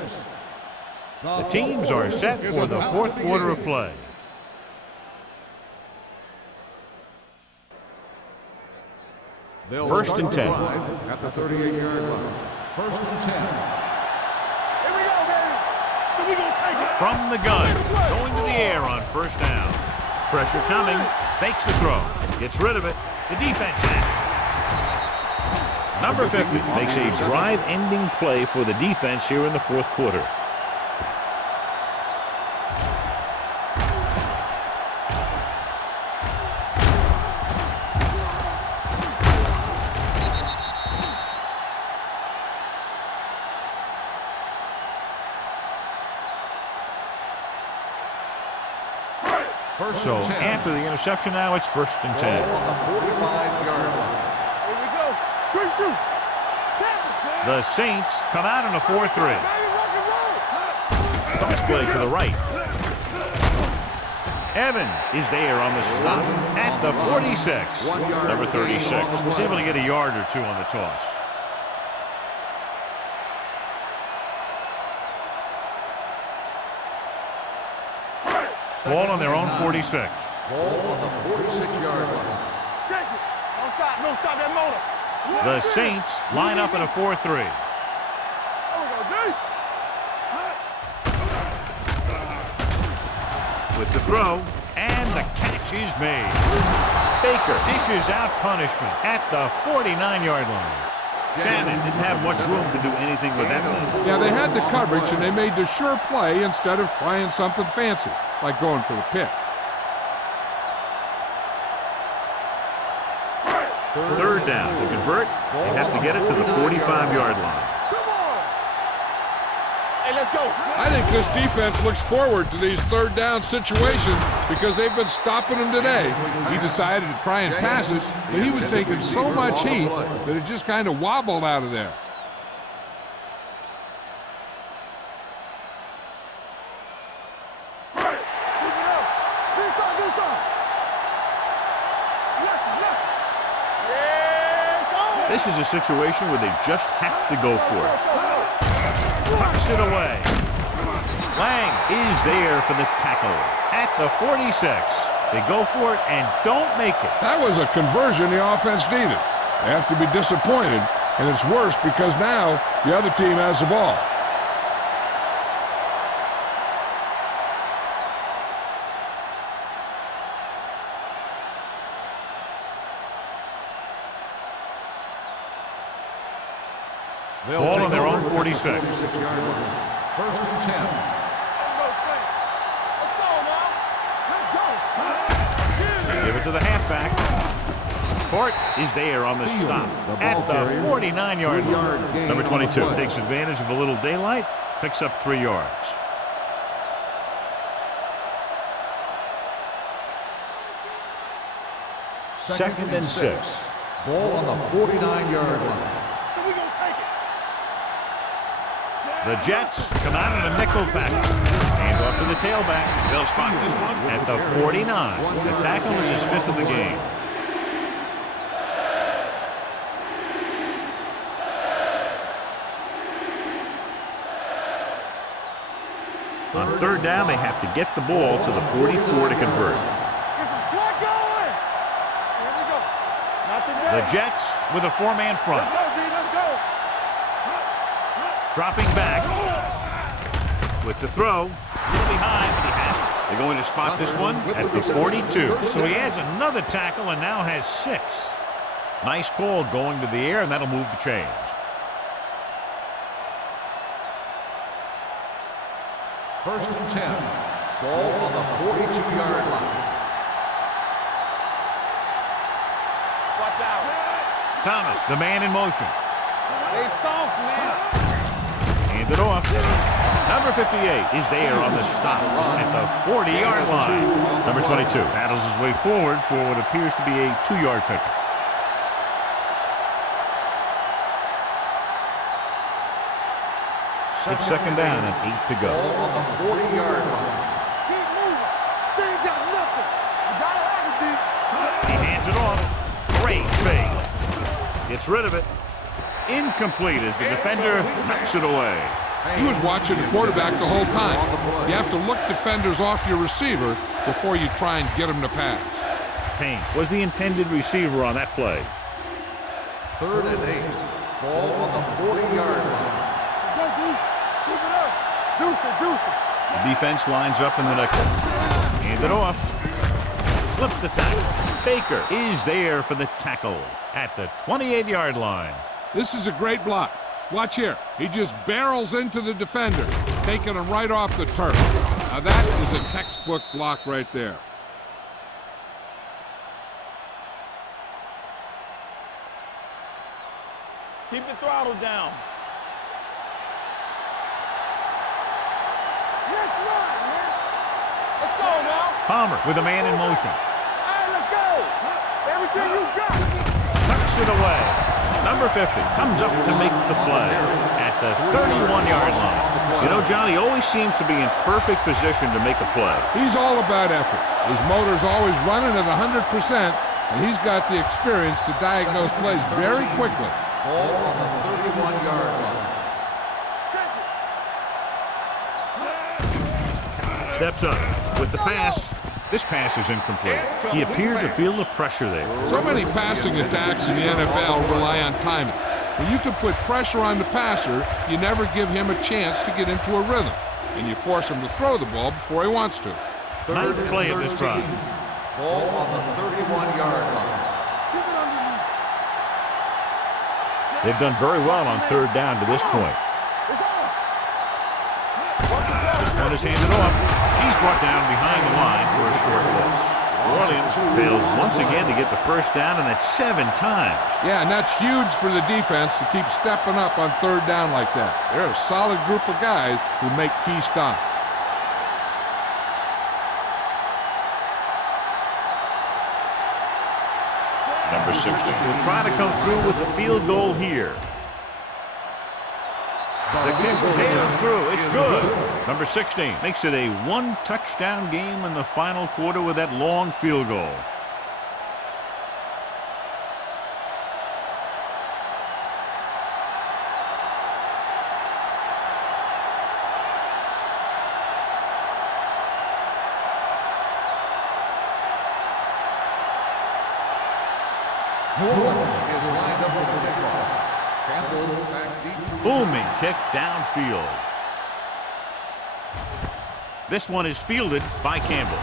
The teams are set for the fourth quarter of play. First and 10. At the 38-yard line. First and 10. Here we go, baby. So we gonna take it. From the gun, going to the air on first down. Pressure coming, fakes the throw, gets rid of it. The defense has it. Number 50 makes a drive-ending play for the defense here in the fourth quarter. So after the interception now, it's first and 10. On the 45-yard line. Here we go. Good shoot. The Saints come out in a 4-3. Toss play to the right. Evans is there on the stop at the 46. Number 36 was able to get a yard or two on the toss. Ball on their own 46. Ball on the 46-yard line. Check it. Don't stop that motor. The Saints line up in a 4-3. There we go, D. With the throw, and the catch is made. Baker dishes out punishment at the 49-yard line. Shannon didn't have much room to do anything with that one. Yeah, they had the coverage, and they made the sure play instead of trying something fancy, like going for the pick. Third down. To convert, they have to get it to the 45-yard line. Come on. Hey, let's go. I think this defense looks forward to these third down situations because they've been stopping them today. He decided to try and pass it, but he was taking so much heat that it just kind of wobbled out of there. This is a situation where they just have to go for it. Tucks it away. Lang is there for the tackle at the 46. They go for it and don't make it. That was a conversion the offense needed. They have to be disappointed, and it's worse because now the other team has the ball. Ball on their own 46. First and 10. Let's go now. Let's go. Give it to the halfback. Court is there on the stop at the 49-yard line. Number 22 takes advantage of a little daylight, picks up 3 yards. Second and 6. Ball on the 49-yard line. So we gonna take it. The Jets come out in a nickel package. Hand off to the tailback. They'll spot this one at the 49. The tackle is his 5th of the game. On third down, they have to get the ball to the 44 to convert. Get some slot going. Here we go. Not today. The Jets with a four-man front. Let's go, D. Let's go. Dropping back with the throw. Behind, but he has it. They're going to spot this one at the 42. So he adds another tackle and now has 6. Nice call going to the air, and that'll move the change. First and 10. Ball on the 42-yard line. Watch out. Thomas, the man in motion. Stay soft, man. Hand it off. Number 58 is there on the stop at the 40-yard line. Number 22 battles his way forward for what appears to be a 2-yard pickup. It's second down and 8 to go. Ball on the 40-yard line. Keep moving. They ain't got nothing. You gotta have it, D. He hands it off. Great fake. Gets rid of it. Incomplete as the defender knocks it away. He was watching the quarterback the whole time. You have to look defenders off your receiver before you try and get him to pass. Payne was the intended receiver on that play. Third and 8. Ball on the 40-yard line. Go, D. Keep it up. Deuce it, deuce it. The defense lines up in the nickel. Hand it off. Slips the tackle. Baker is there for the tackle at the 28-yard line. This is a great block. Watch here. He just barrels into the defender, taking him right off the turf. Now that is a textbook block right there. Keep the throttle down. Yes, right, man. Let's go now. Palmer with a man in motion. All right, let's go. Everything you got. Tucks it away. Number 50 comes up to make the play at the 31-yard line. You know, John, he always seems to be in perfect position to make a play. He's all about effort. His motor's always running at 100%, and he's got the experience to diagnose plays very quickly. Ball on the 31-yard line. Steps up with the pass. This pass is incomplete. He appeared to feel the pressure there. So many passing attacks in the NFL rely on timing. When you can put pressure on the passer, you never give him a chance to get into a rhythm, and you force him to throw the ball before he wants to. Ninth play of this drive. Ball on the 31-yard line. Keep it underneath. They've done very well on third down to this point. It's on. This one is handed off. He's brought down behind the line for a short loss. Orleans fails once again to get the first down, and that's 7 times. Yeah, and that's huge for the defense to keep stepping up on third down like that. They're a solid group of guys who make key stops. Number 60 will try to come through with the field goal here. The kick sails through. It's good. Number 16 makes it a 1-touchdown game in the final quarter with that long field goal. New Orleans is lined up for the kickoff. Campbell back deep. Booming kick downfield. This one is fielded by Campbell.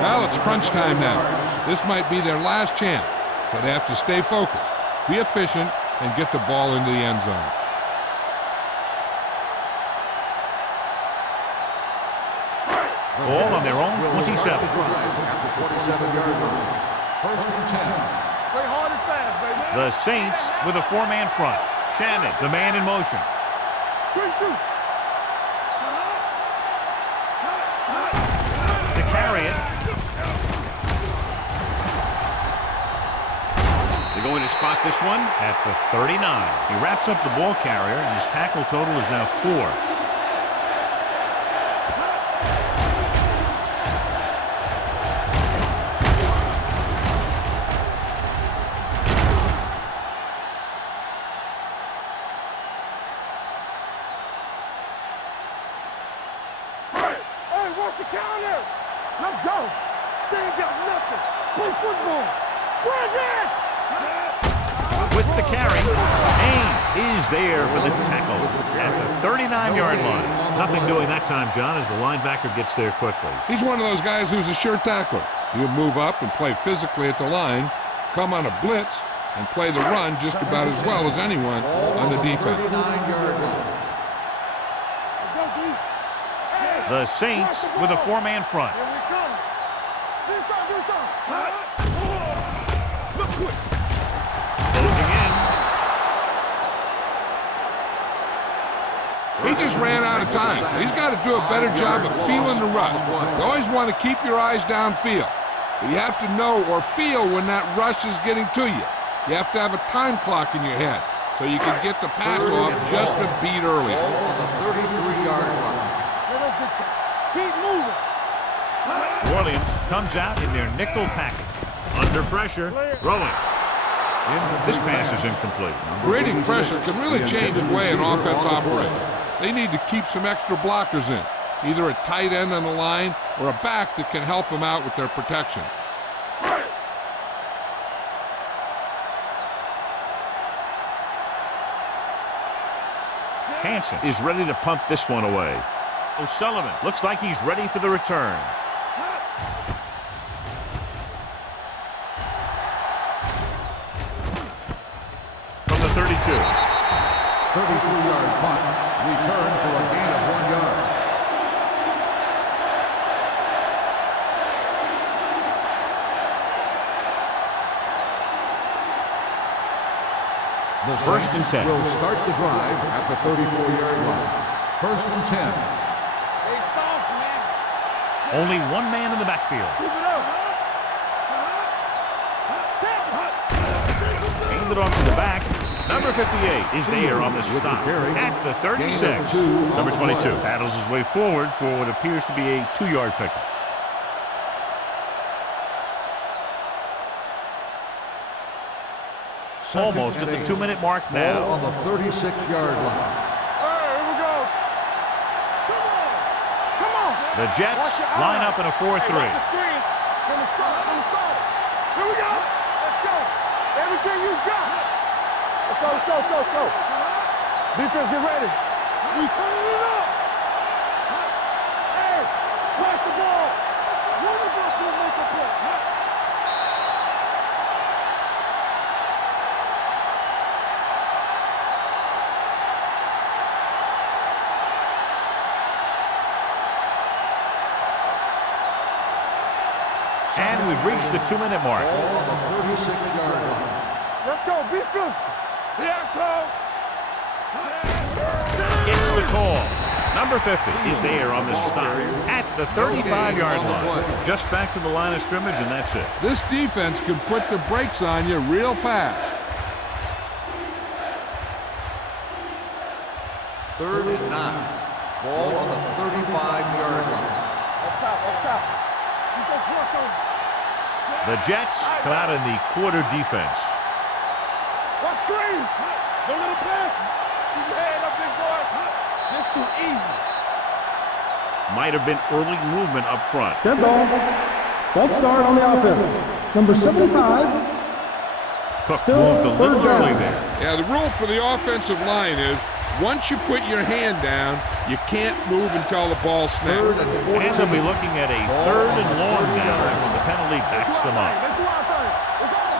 Well, it's crunch time now. This might be their last chance, so they have to stay focused, be efficient, and get the ball into the end zone. Ball on their own 27. At the 27-yard line. First and 10. Play hard and fast, baby. The Saints with a 4-man front. Shannon, the man in motion. Quick shoot. To carry it. They're going to spot this one at the 39. He wraps up the ball carrier, and his tackle total is now 4. Watch the counter. Let's go. They ain't got nothing. Play football. Bring it. With the carry, Ain is there for the tackle at the 39-yard line. Nothing doing that time, John, as the linebacker gets there quickly. He's one of those guys who's a sure tackler. He'll move up and play physically at the line, come on a blitz, and play the run just about as well as anyone on the defense. The Saints with a four-man front. Here we come. Do something. Look quick. Closing in. He just ran out of time. He's got to do a better job of feeling the rush. You always want to keep your eyes downfield. But you have to know or feel when that rush is getting to you. You have to have a time clock in your head so you can get the pass off just a beat earlier. On the 33-yard line. Keep moving. New Orleans comes out in their nickel package. Under pressure, throwing. This pass is incomplete. Creating pressure can really change the way an offense operates. They need to keep some extra blockers in, either a tight end on the line or a back that can help them out with their protection. Hansen is ready to punt this one away. O'Sullivan looks like he's ready for the return. From the 32. 33-yard punt. Return for a gain of 1 yard. The First and 10. Will start the drive at the 34-yard line. First and 10. Hey, soft, man. Only one man in the backfield. Keep it up. Aimed it off to the back. Number 58 is there on the stop at the 36. Number 22 paddles his way forward for what appears to be a 2-yard pickup. Almost at the 2-minute mark now. On the 36-yard line. All right, here we go. Come on. The Jets line up in a 4-3. Hey, watch the screen. From the start. Here we go. Let's go. Everything you got. Let's go. Defense, get ready. We turning it up. Hey, pass the ball. One of us will make a play. And we've reached the 2-minute mark. Ball on the 36-yard line. Let's go. Be physical. Yeah, Cole. Gets the call. Number 50 is there on the stop at the 35-yard line. Just back to the line of scrimmage, and that's it. This defense can put the brakes on you real fast. Third and 9. Ball on the 35-yard line. Up top. You go cross on. The Jets come out in the quarter defense. Watch screen. Don't let him pass. Keep your head up, big boy. This too easy. Might have been early movement up front. Dead ball. False start on the offense. Number 75. Cook Still moved a little third down. early there. Yeah, the rule for the offensive line is once you put your hand down, you can't move until the ball snaps. Third and 14. And they'll be looking at a 3rd and long now when the penalty backs them up. Let's do our thing. It's on.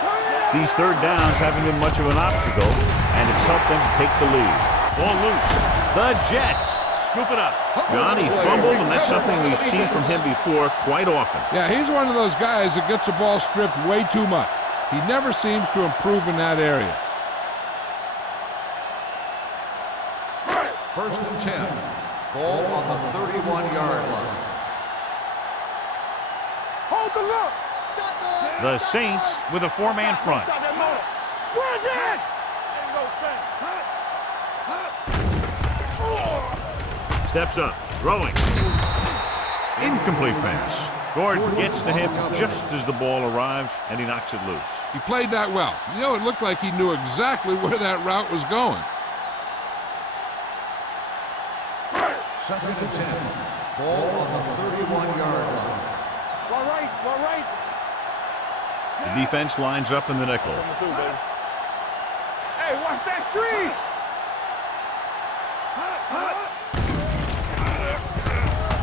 Turn it up. These third downs haven't been much of an obstacle, and it's helped them to take the lead. Ball loose. The Jets scoop it up. Johnny fumbled, and that's something we've seen from him before quite often. Yeah, he's one of those guys that gets the ball stripped way too much. He never seems to improve in that area. First and 10. Ball on the 31-yard line. Hold the look. The Saints with a 4-man front. Stop that motor. Bring it. Ain't no thing. Steps up, throwing. Incomplete pass. Gordon gets to him just as the ball arrives, and he knocks it loose. He played that well. You know, it looked like he knew exactly where that route was going. Second and 10. Ball on the 31-yard line. One right, one right. The defense lines up in the nickel. Coming through, baby. Hey, watch that screen.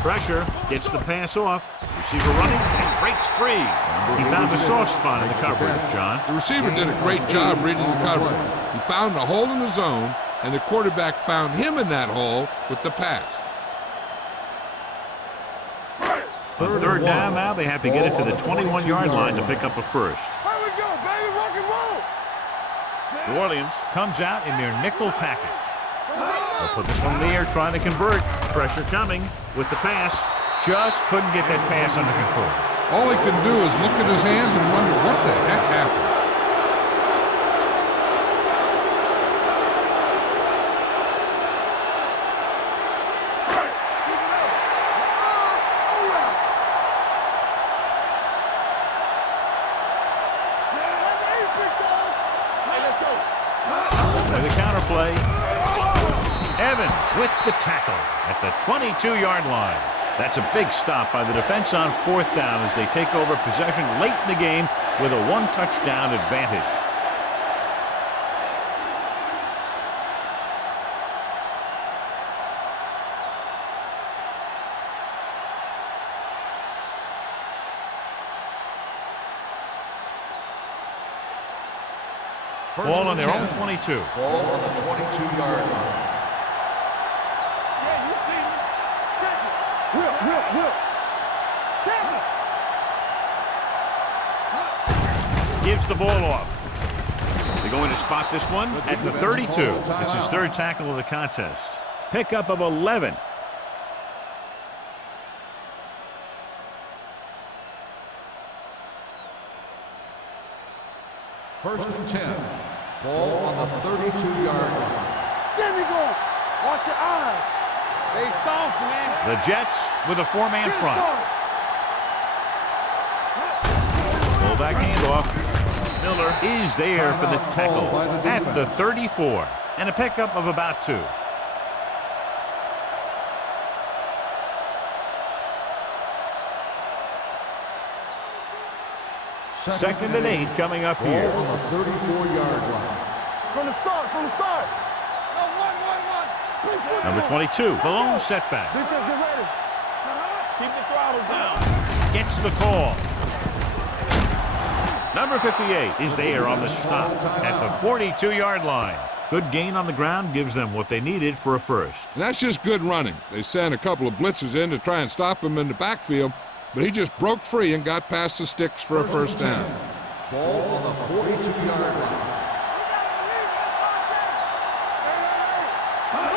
Pressure, gets the pass off. Receiver running and breaks free. He found a soft spot in the coverage, John. The receiver did a great job reading the coverage. He found a hole in the zone, and the quarterback found him in that hole with the pass. On third down now, they have to get it to the 21-yard line to pick up a first. Here we go, baby, rock and roll. New Orleans comes out in their nickel package. They'll put this one in the air, trying to convert. Pressure coming with the pass. Just couldn't get that pass under control. All he could do is look at his hands and wonder what the heck happened. With the counter play. Evans with the tackle at the 22-yard line. That's a big stop by the defense on fourth down as they take over possession late in the game with a one-touchdown advantage. Ball on their own 22. Ball on the 22-yard line. Yeah, you see me. Check it. Whip. Check it. Gives the ball off. They're going to spot this one at the 32. It's his third tackle of the contest. Pickup of 11. First and 10. Ball on the 32-yard line. There we go. Watch your eyes. They soft, man. The Jets with a four-man front. Fullback handoff. Miller is there for the tackle at the 34. And a pickup of about 2. Second and 8 coming up here. Ball on the 34-yard line. From the start. No, one. Number 22, the lone setback. Defense, get ready. Keep the throttle down. Gets the call. Number 58 is there on the stop at the 42-yard line. Good gain on the ground gives them what they needed for a first. And that's just good running. They sent a couple of blitzes in to try and stop him in the backfield, but he just broke free and got past the sticks for a first down. Ball on the 42-yard line.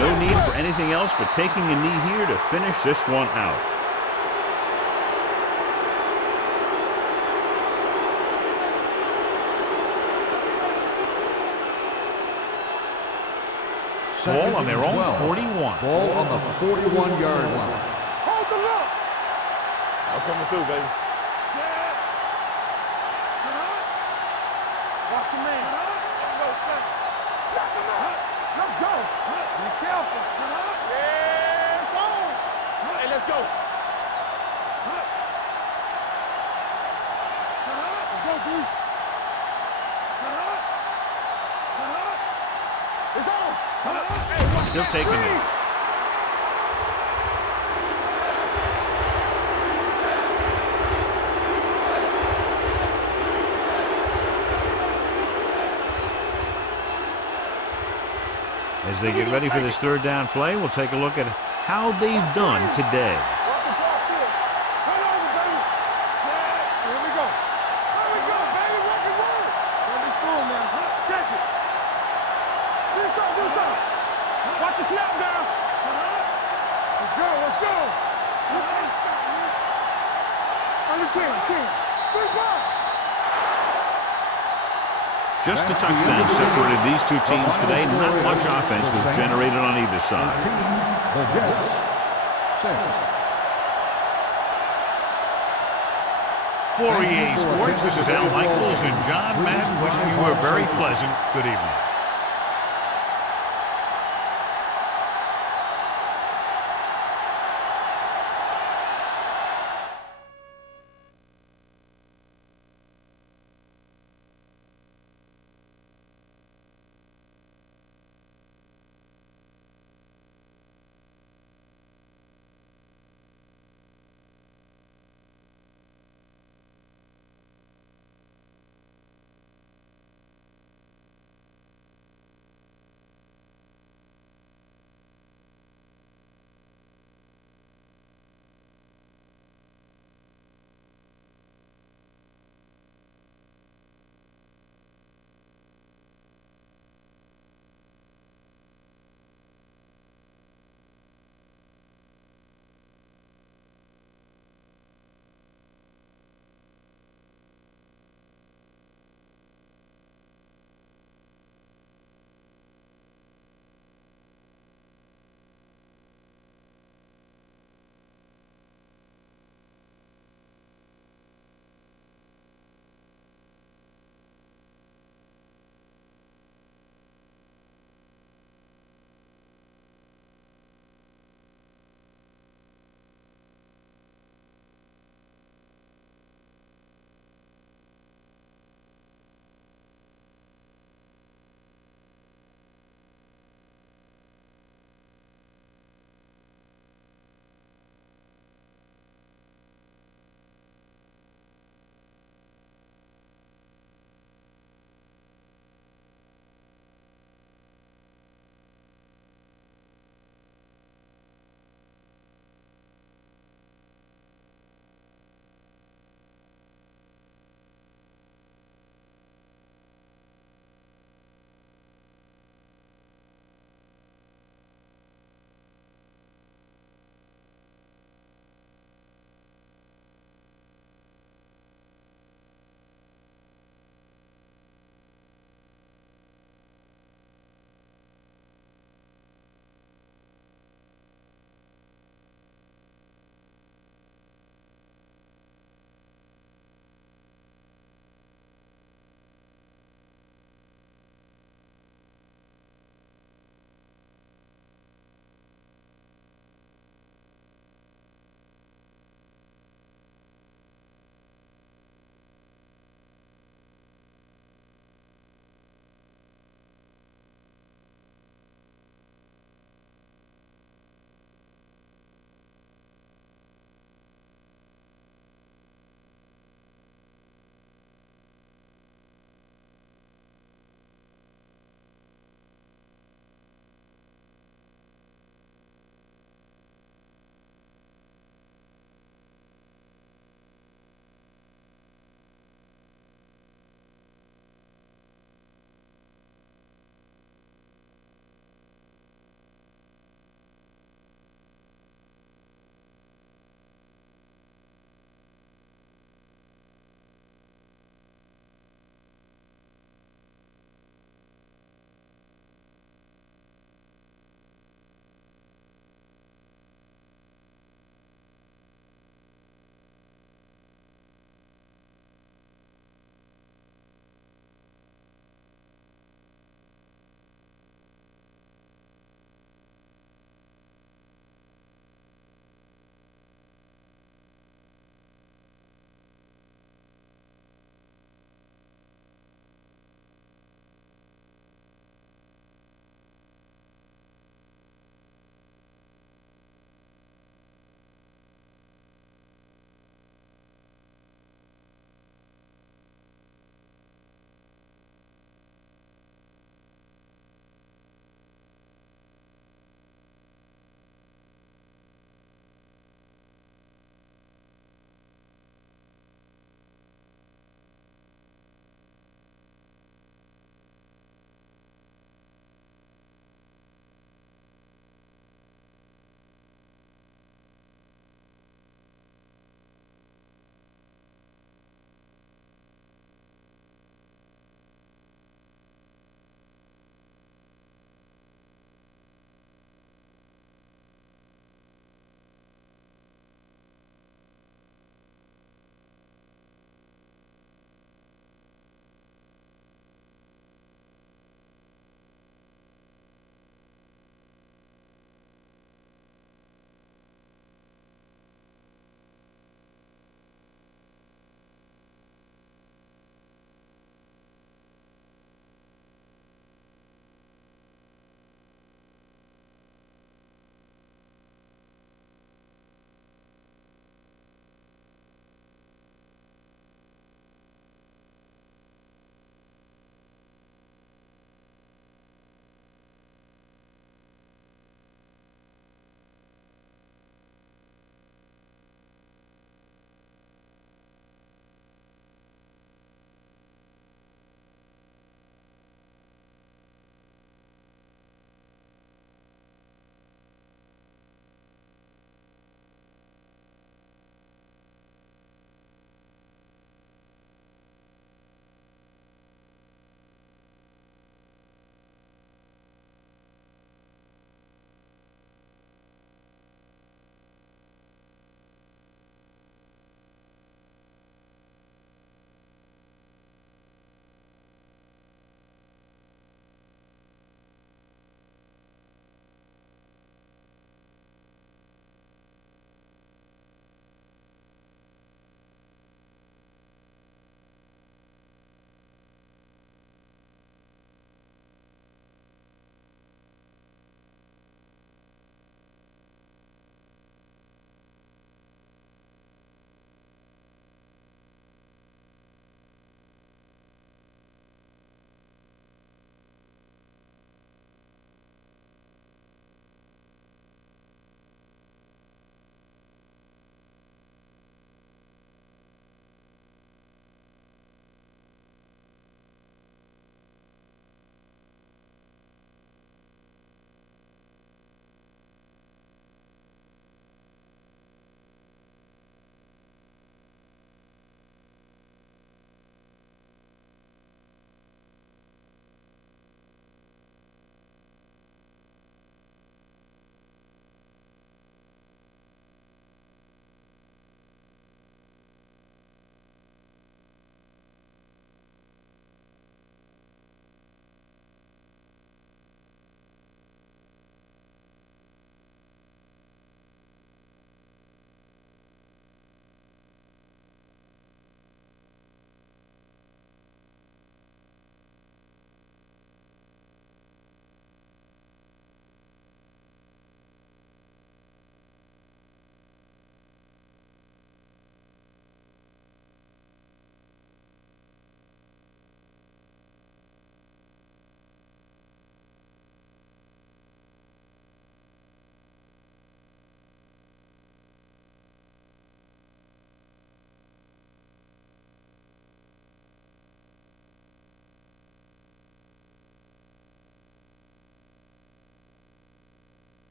No need for anything else but taking a knee here to finish this one out. Ball on their own 41. Ball on the 41-yard line. Hold the look. I'm coming through, baby. Watch your man. Let's go. Be careful. Yeah, it's on. Hey, let's go. Let's go, dude. It's on. Hey, watch He'll that take a screen. knee. As they get ready for this third down play, we'll take a look at how they've done today. Walk the ball still. Turn over, baby. Here we go. Here we go, baby. Rock and roll. Don't be fooled now. Check it. Do something. Watch the snap down. Let's go. Under 10. 3 balls. Just a touchdown separated these two teams today. Not much offense was generated on either side. The Jets, 6. For EA Sports, this is Al Michaels and John Madden wishing you a very pleasant good evening.